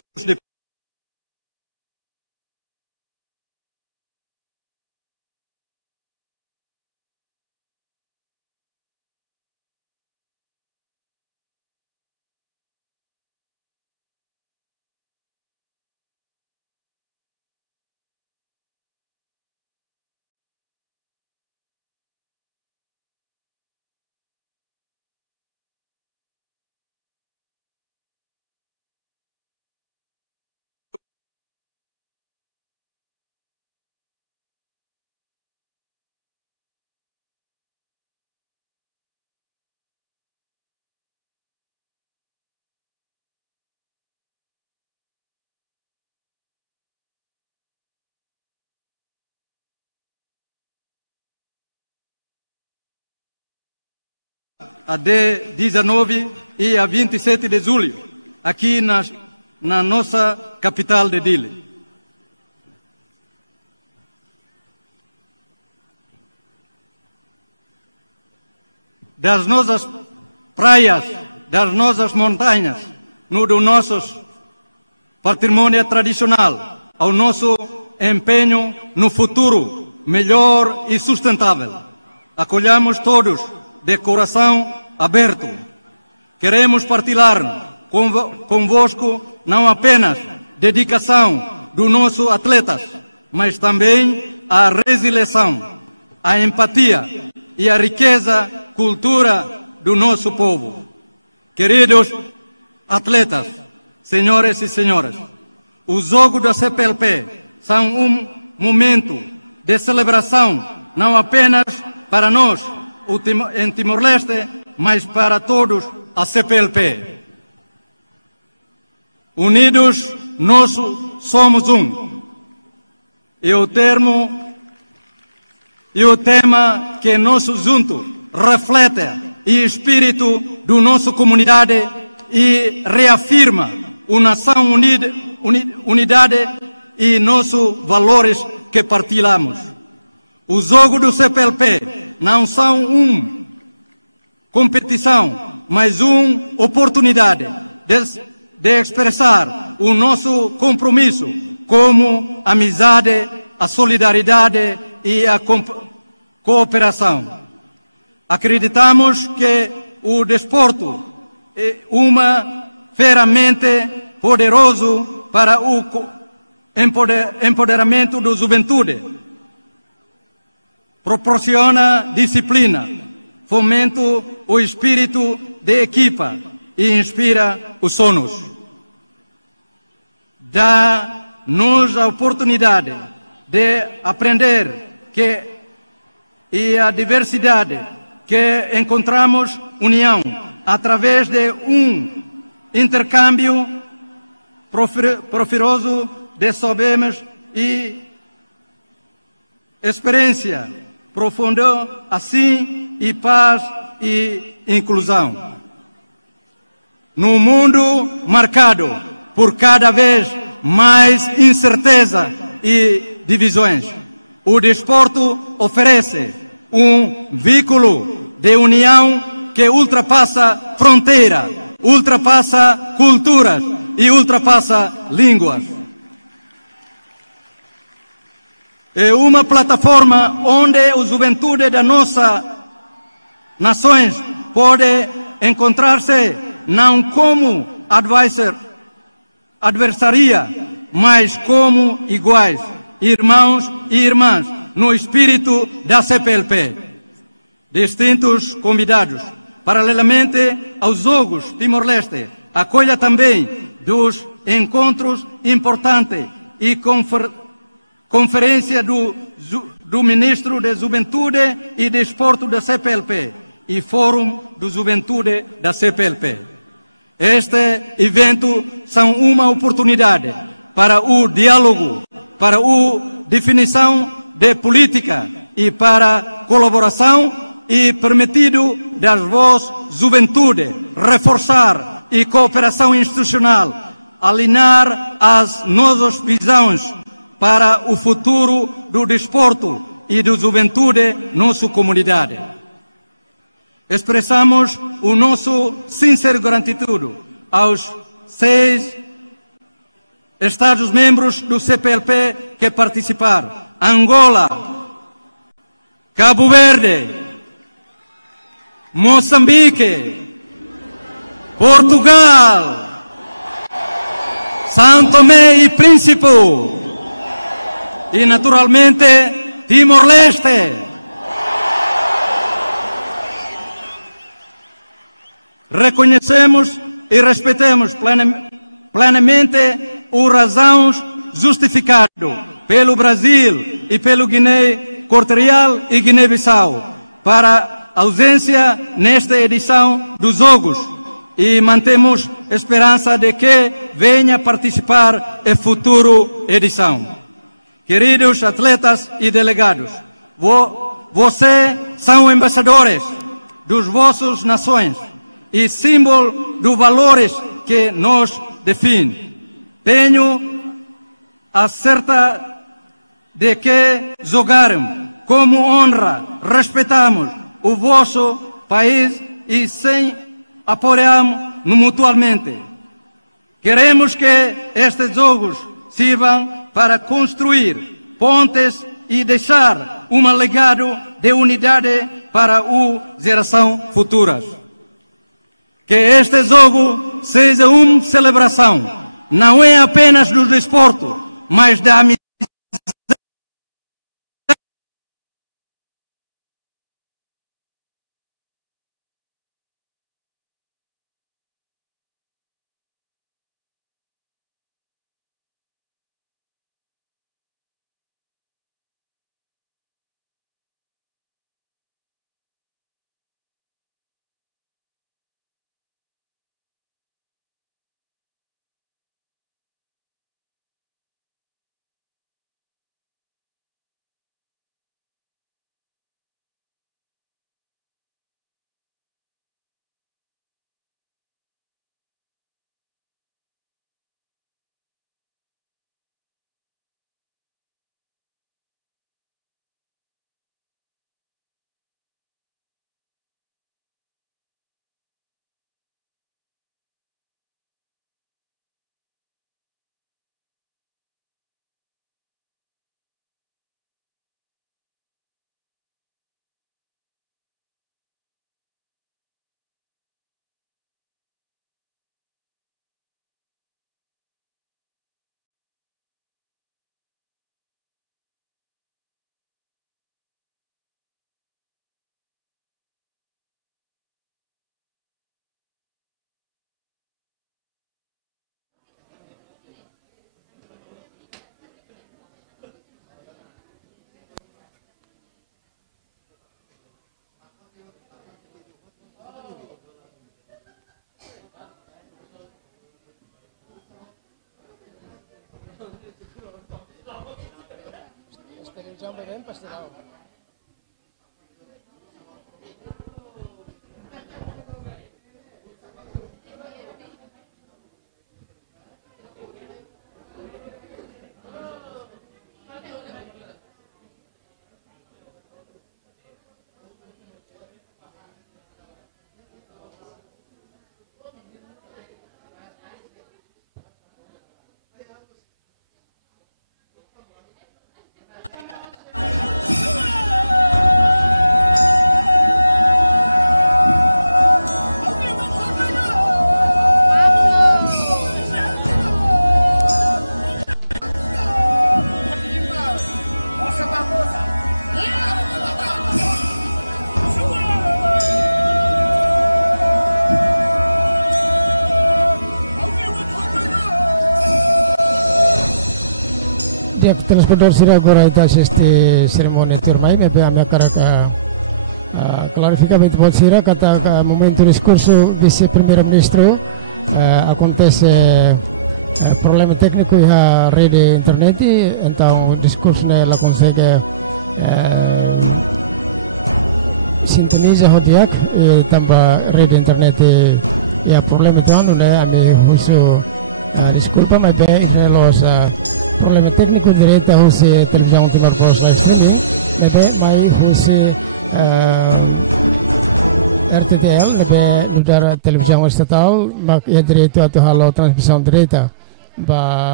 a de 19 e a 27 de julho, aqui na nossa capital de Dili. Das nossas praias, das nossas montanhas, do nosso patrimônio tradicional, ao nosso empenho no futuro melhor e sustentável. Acolhamos todos de coração aberto. Queremos partilhar convosco não apenas dedicação dos nossos atletas, mas também a resiliência, a empatia e a riqueza cultura do nosso povo. Queridos atletas, senhores e senhoras, os Jogos da CPLP são um momento de celebração não apenas para nós, em Timor-Leste, mas para todos a CPLP. Unidos, nós somos um. E o tema que nós juntos reflete o espírito da nossa comunidade e reafirma uma nação unidade e nossos valores que partilhamos. Os Jogos do CPLP não são uma competição, mas uma oportunidade de expressar o nosso compromisso como amizade, a solidariedade e a cooperação. Acreditamos que o desporto é uma ferramenta poderosa para o empoderamento da juventude. Proporciona disciplina, fomenta o espírito de equipa e inspira os sonhos. Dá-nos a oportunidade de aprender que a diversidade que encontramos união através de um intercâmbio profiroso de saberes e experiência profunda, assim e paz e inclusão. No mundo marcado por cada vez mais incerteza e divisões, o desporto oferece um veículo de união que ultrapassa fronteira, ultrapassa culturas e ultrapassa línguas. É uma plataforma onde a juventude da nossa nações pode encontrar-se não como adversaria, mas como iguais, irmãos e irmãs, no espírito da CPLP. Distintos convidados, paralelamente aos Jogos Timor-Leste, acolha também dos encontros importantes e conferência do Ministro da Juventude e Desporto da CPLP e Fórum da Juventude da CPLP. Este evento são uma oportunidade para o diálogo, para a definição de política e para colaboração e permitido das vossas juventude reforçar e cooperação institucional, alinhar as nossas visões para o futuro do desporto e da juventude nossa comunidade. Expressamos o nosso sincero gratidão aos 6 Estados-membros do CPLP que participaram: Angola, Cabo Verde, Moçambique, Portugal, São Tomé e Príncipe e, naturalmente, Timor-Leste. Reconhecemos e respeitamos plenamente as razões justificadas pelo Brasil e pelo Guiné Equatorial e Guiné-Bissau para a ausência nesta edição dos Jogos e mantemos esperança de que venha participar em futura edição. Queridos atletas e delegados, vocês são embaixadores dos vossas nações e símbolo dos valores que nos definem. Tenho a certeza de que jogaram como honra, respeitamos o vosso país e sem apoiamos mutuamente. Queremos que estes jogos sirvam para construir pontes e deixar um legado de unidade para as gerações futuras. Que este jogo seja uma celebração, não é apenas do desporto, mas da amizade.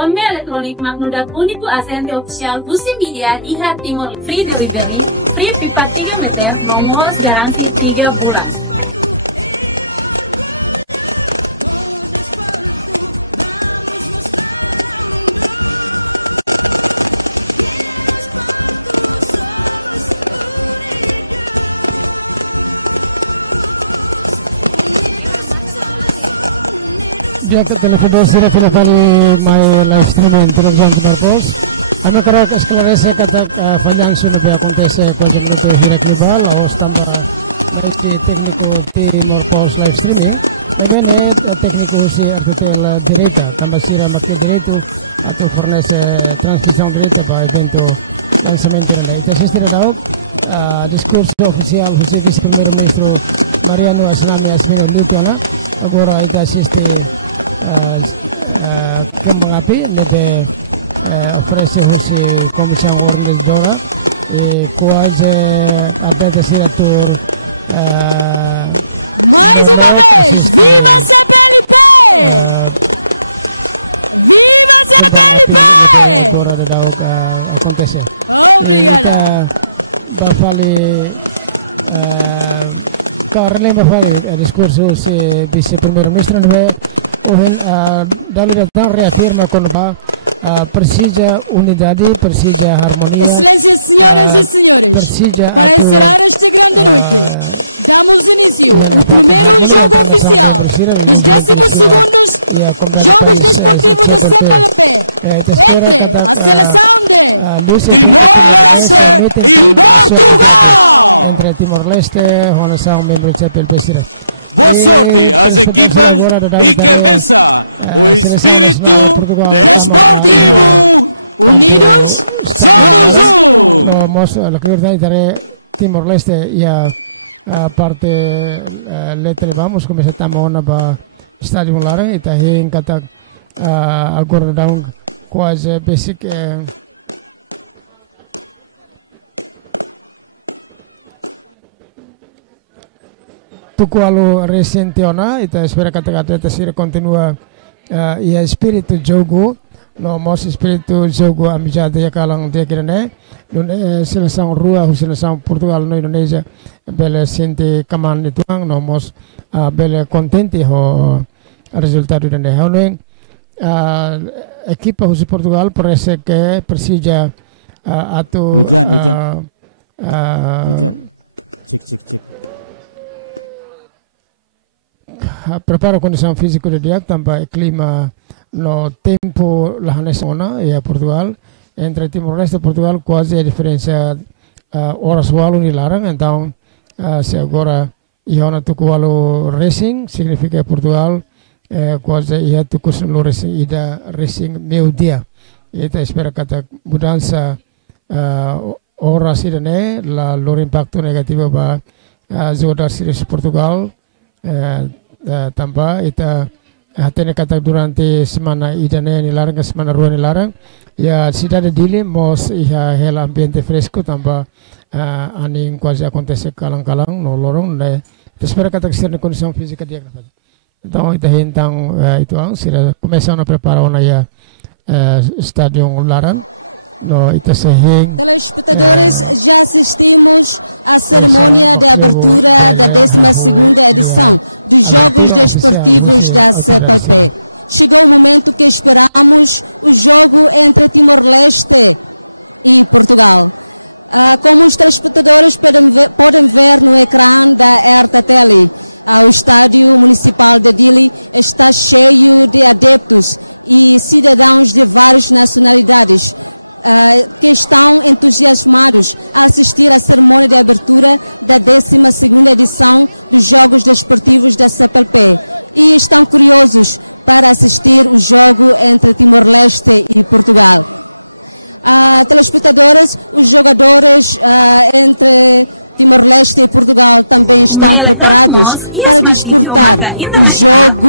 Forma elektronik magnudat único agente oficial do Media Iha Timor Free Delivery, Free 4 km, nomos garansi 3 bulan. Mais uma vez, viva a CPLP! Viva a CPLP! Obrigada! Excelências, senhoras e senhores, para encerrar esta grande noite, damos início ao primeiro jogo oficial dos 12º Jogos Desportivos da CPLP entre a seleção de Timor-Leste e Portugal! Boa sorte às equipas e que vença o espírito desportivo! Unidos somos um! Hujan. Cek. Telespectadores, já assistimos à cerimônia de abertura da 12ª edição dos Jogos Desportivos da CPLP. Chegou o momento que esperamos, o jogo entre Timor-Leste e Portugal. Como os telespectadores podem ver no ecrã da RTTL, o estádio municipal de Dili está cheio de adeptos e cidadãos de várias nacionalidades que estão entusiasmados a assistir à cerimônia de abertura da 12ª edição dos Jogos Desportivos da CPLP e estão curiosos para assistir o jogo entre Timor-Leste e Portugal. Telespectadores, os jogadores entre Timor-Leste e Portugal também estão preparados para disputar o jogo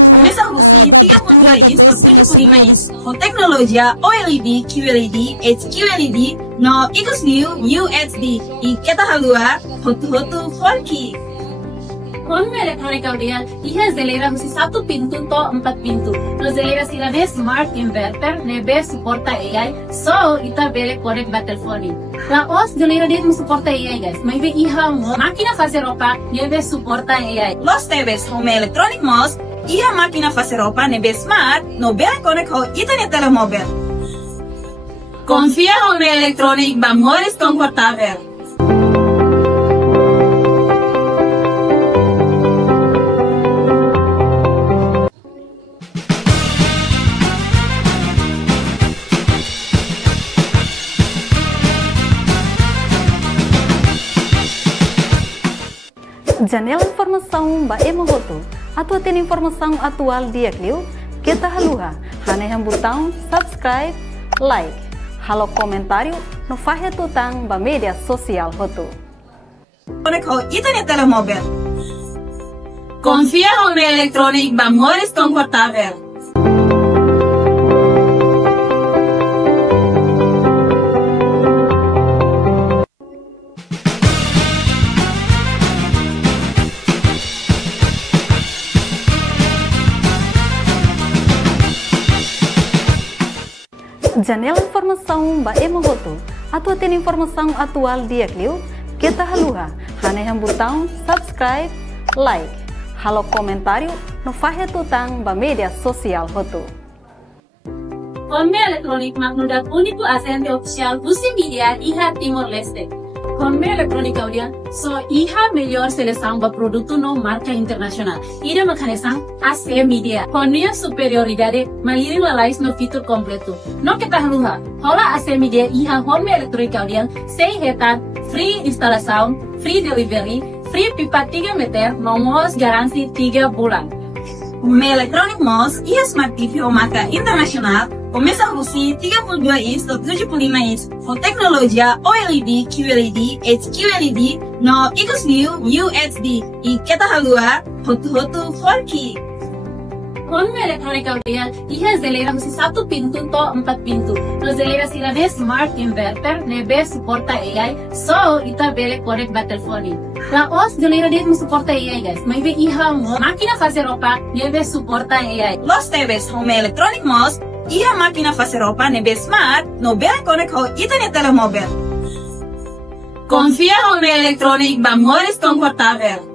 da abertura da 12ª edição. Com tecnologia OLED, QLED, HQLED, no Eagles New USD e kita halua hotu-hotu 4K. Con electronic audian, iha zelera husi 1 pintu to 4 pintu. No zelera silane smart inverter nebe suporta AI, so ita bere connect ba telefoni. La os zelera det mu suporta AI guys. Maybe iha máquina fazer roupa nebe suporta AI. Los TVs home electronic mouse, iha máquina fazer roupa nebe smart, no bere connect ho internet telemóvel. Confia home electronic ba mores confortável. Janela informação ba emogoto. Atau tem informação atual dia kliu. Kita haluha. Haneham botão subscribe, like. Halo comentário no faixa tutang ba media sosial hotu. Connect ho internet telemóvel. Confia home electronic ba mores confortável. Janela informação ba emogoto. Atau tem informação atual dia kliu. Kita haluha. Haneham botão subscribe, like. Halo comentário no faixa tutang ba media sosial hotu. Home electronic magnudat único agente oficial Busi Media iha Timor Leste. Home electronic audian, so iha melhor seleção ba produto no marca internacional. Ida makanesang AC Media. Honia superioridade maliri lalais no fitur completo. No kita haluha. Hola AC Media iha home electronic audian, 6 hektar, free instalação, free delivery, free pipa 3 meter, nomos garansi 3 bulan. Home electronic mouse, iha smart TV o marca internacional, começa a Busi 32 inch do 75 inch com tecnologia OLED, QLED, HQLED no XView UHD e kita halua hotu 4K. Home electronic audian, iha zelera husi 1 pintu to 4 pintu. No zelera silane smart inverter nebe suporta AI, so ita bere connect ba telefoni. La os zelera det mu suporta AI guys. Maybe iha máquina fazer roupa nebe suporta AI. Los TVs home electronic mouse, iha máquina fazer roupa nebe smart, no bere connect ho internet telemóvel. Confia home electronic ba mores confortável.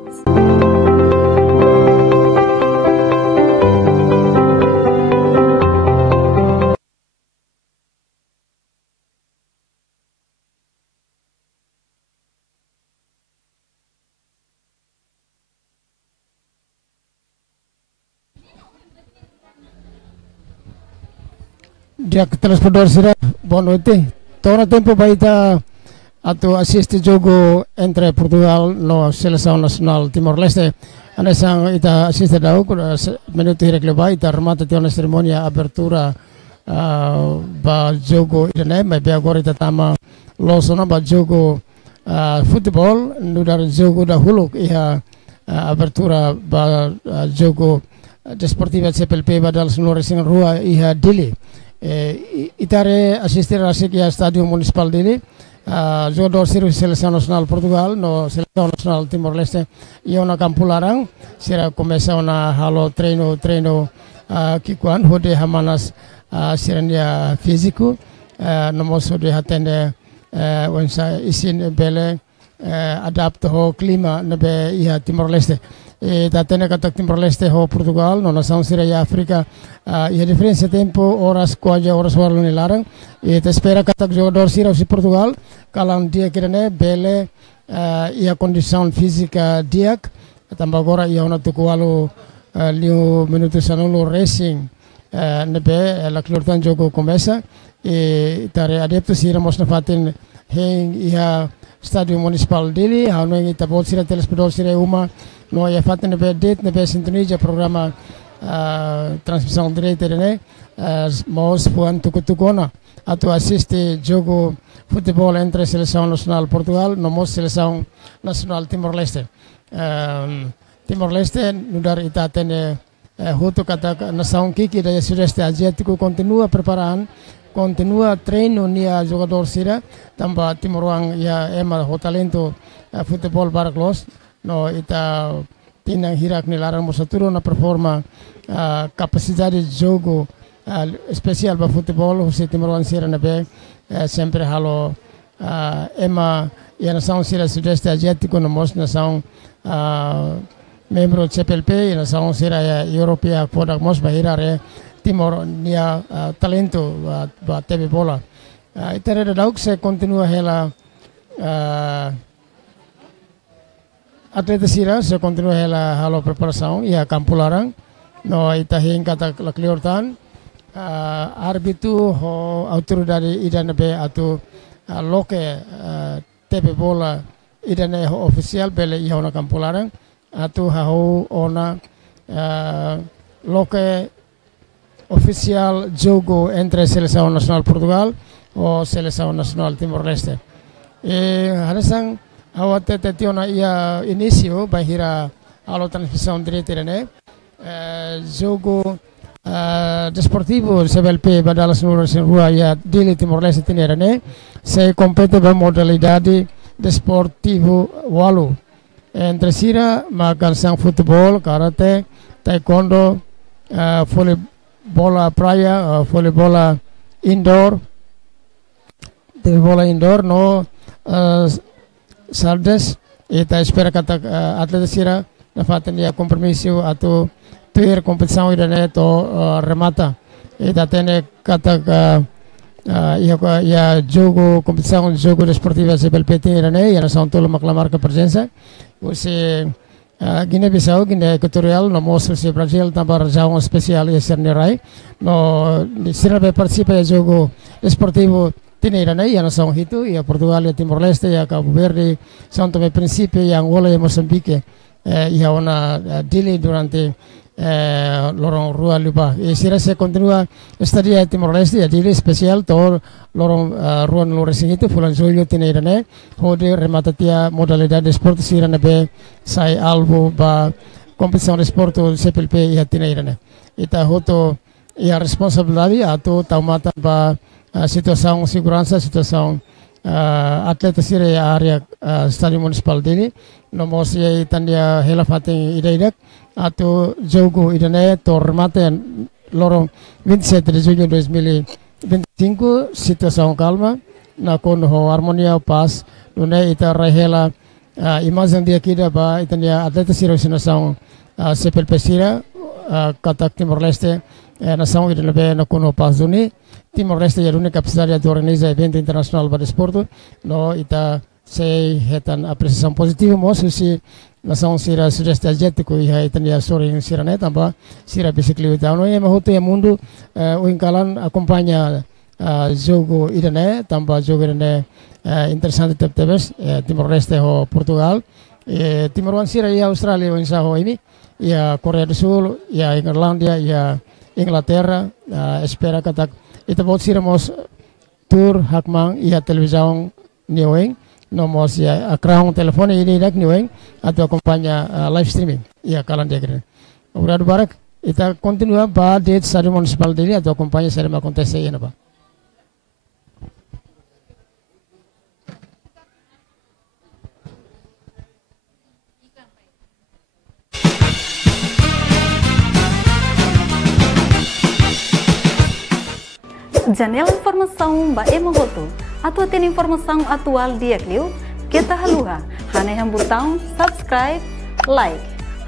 Janela informação ba emogoto. Atua tem informação atual dia cliu. Kita haluha. Haneham botão subscribe, like.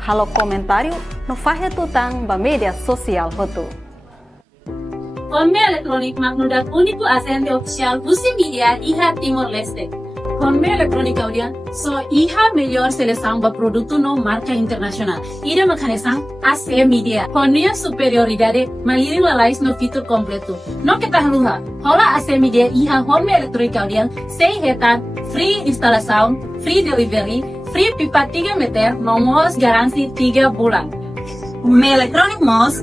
Halo comentário no fahe tutang ba media sosial hotu. Konme elektronik magnudat uniku asente official Busi Media iha Timor Leste. Konme elektronik audian so iha melhor seleção ba produto no marca internacional. Ida makanesang AC Media. Konia superioridade maliring lalais no fitur completo. No kita haluha. Hola AC Media iha home elektronik audian sei hetan free instalação, free delivery, free pipa 3 meter, no mohos garansi 3 bulan. Home Electronic Mos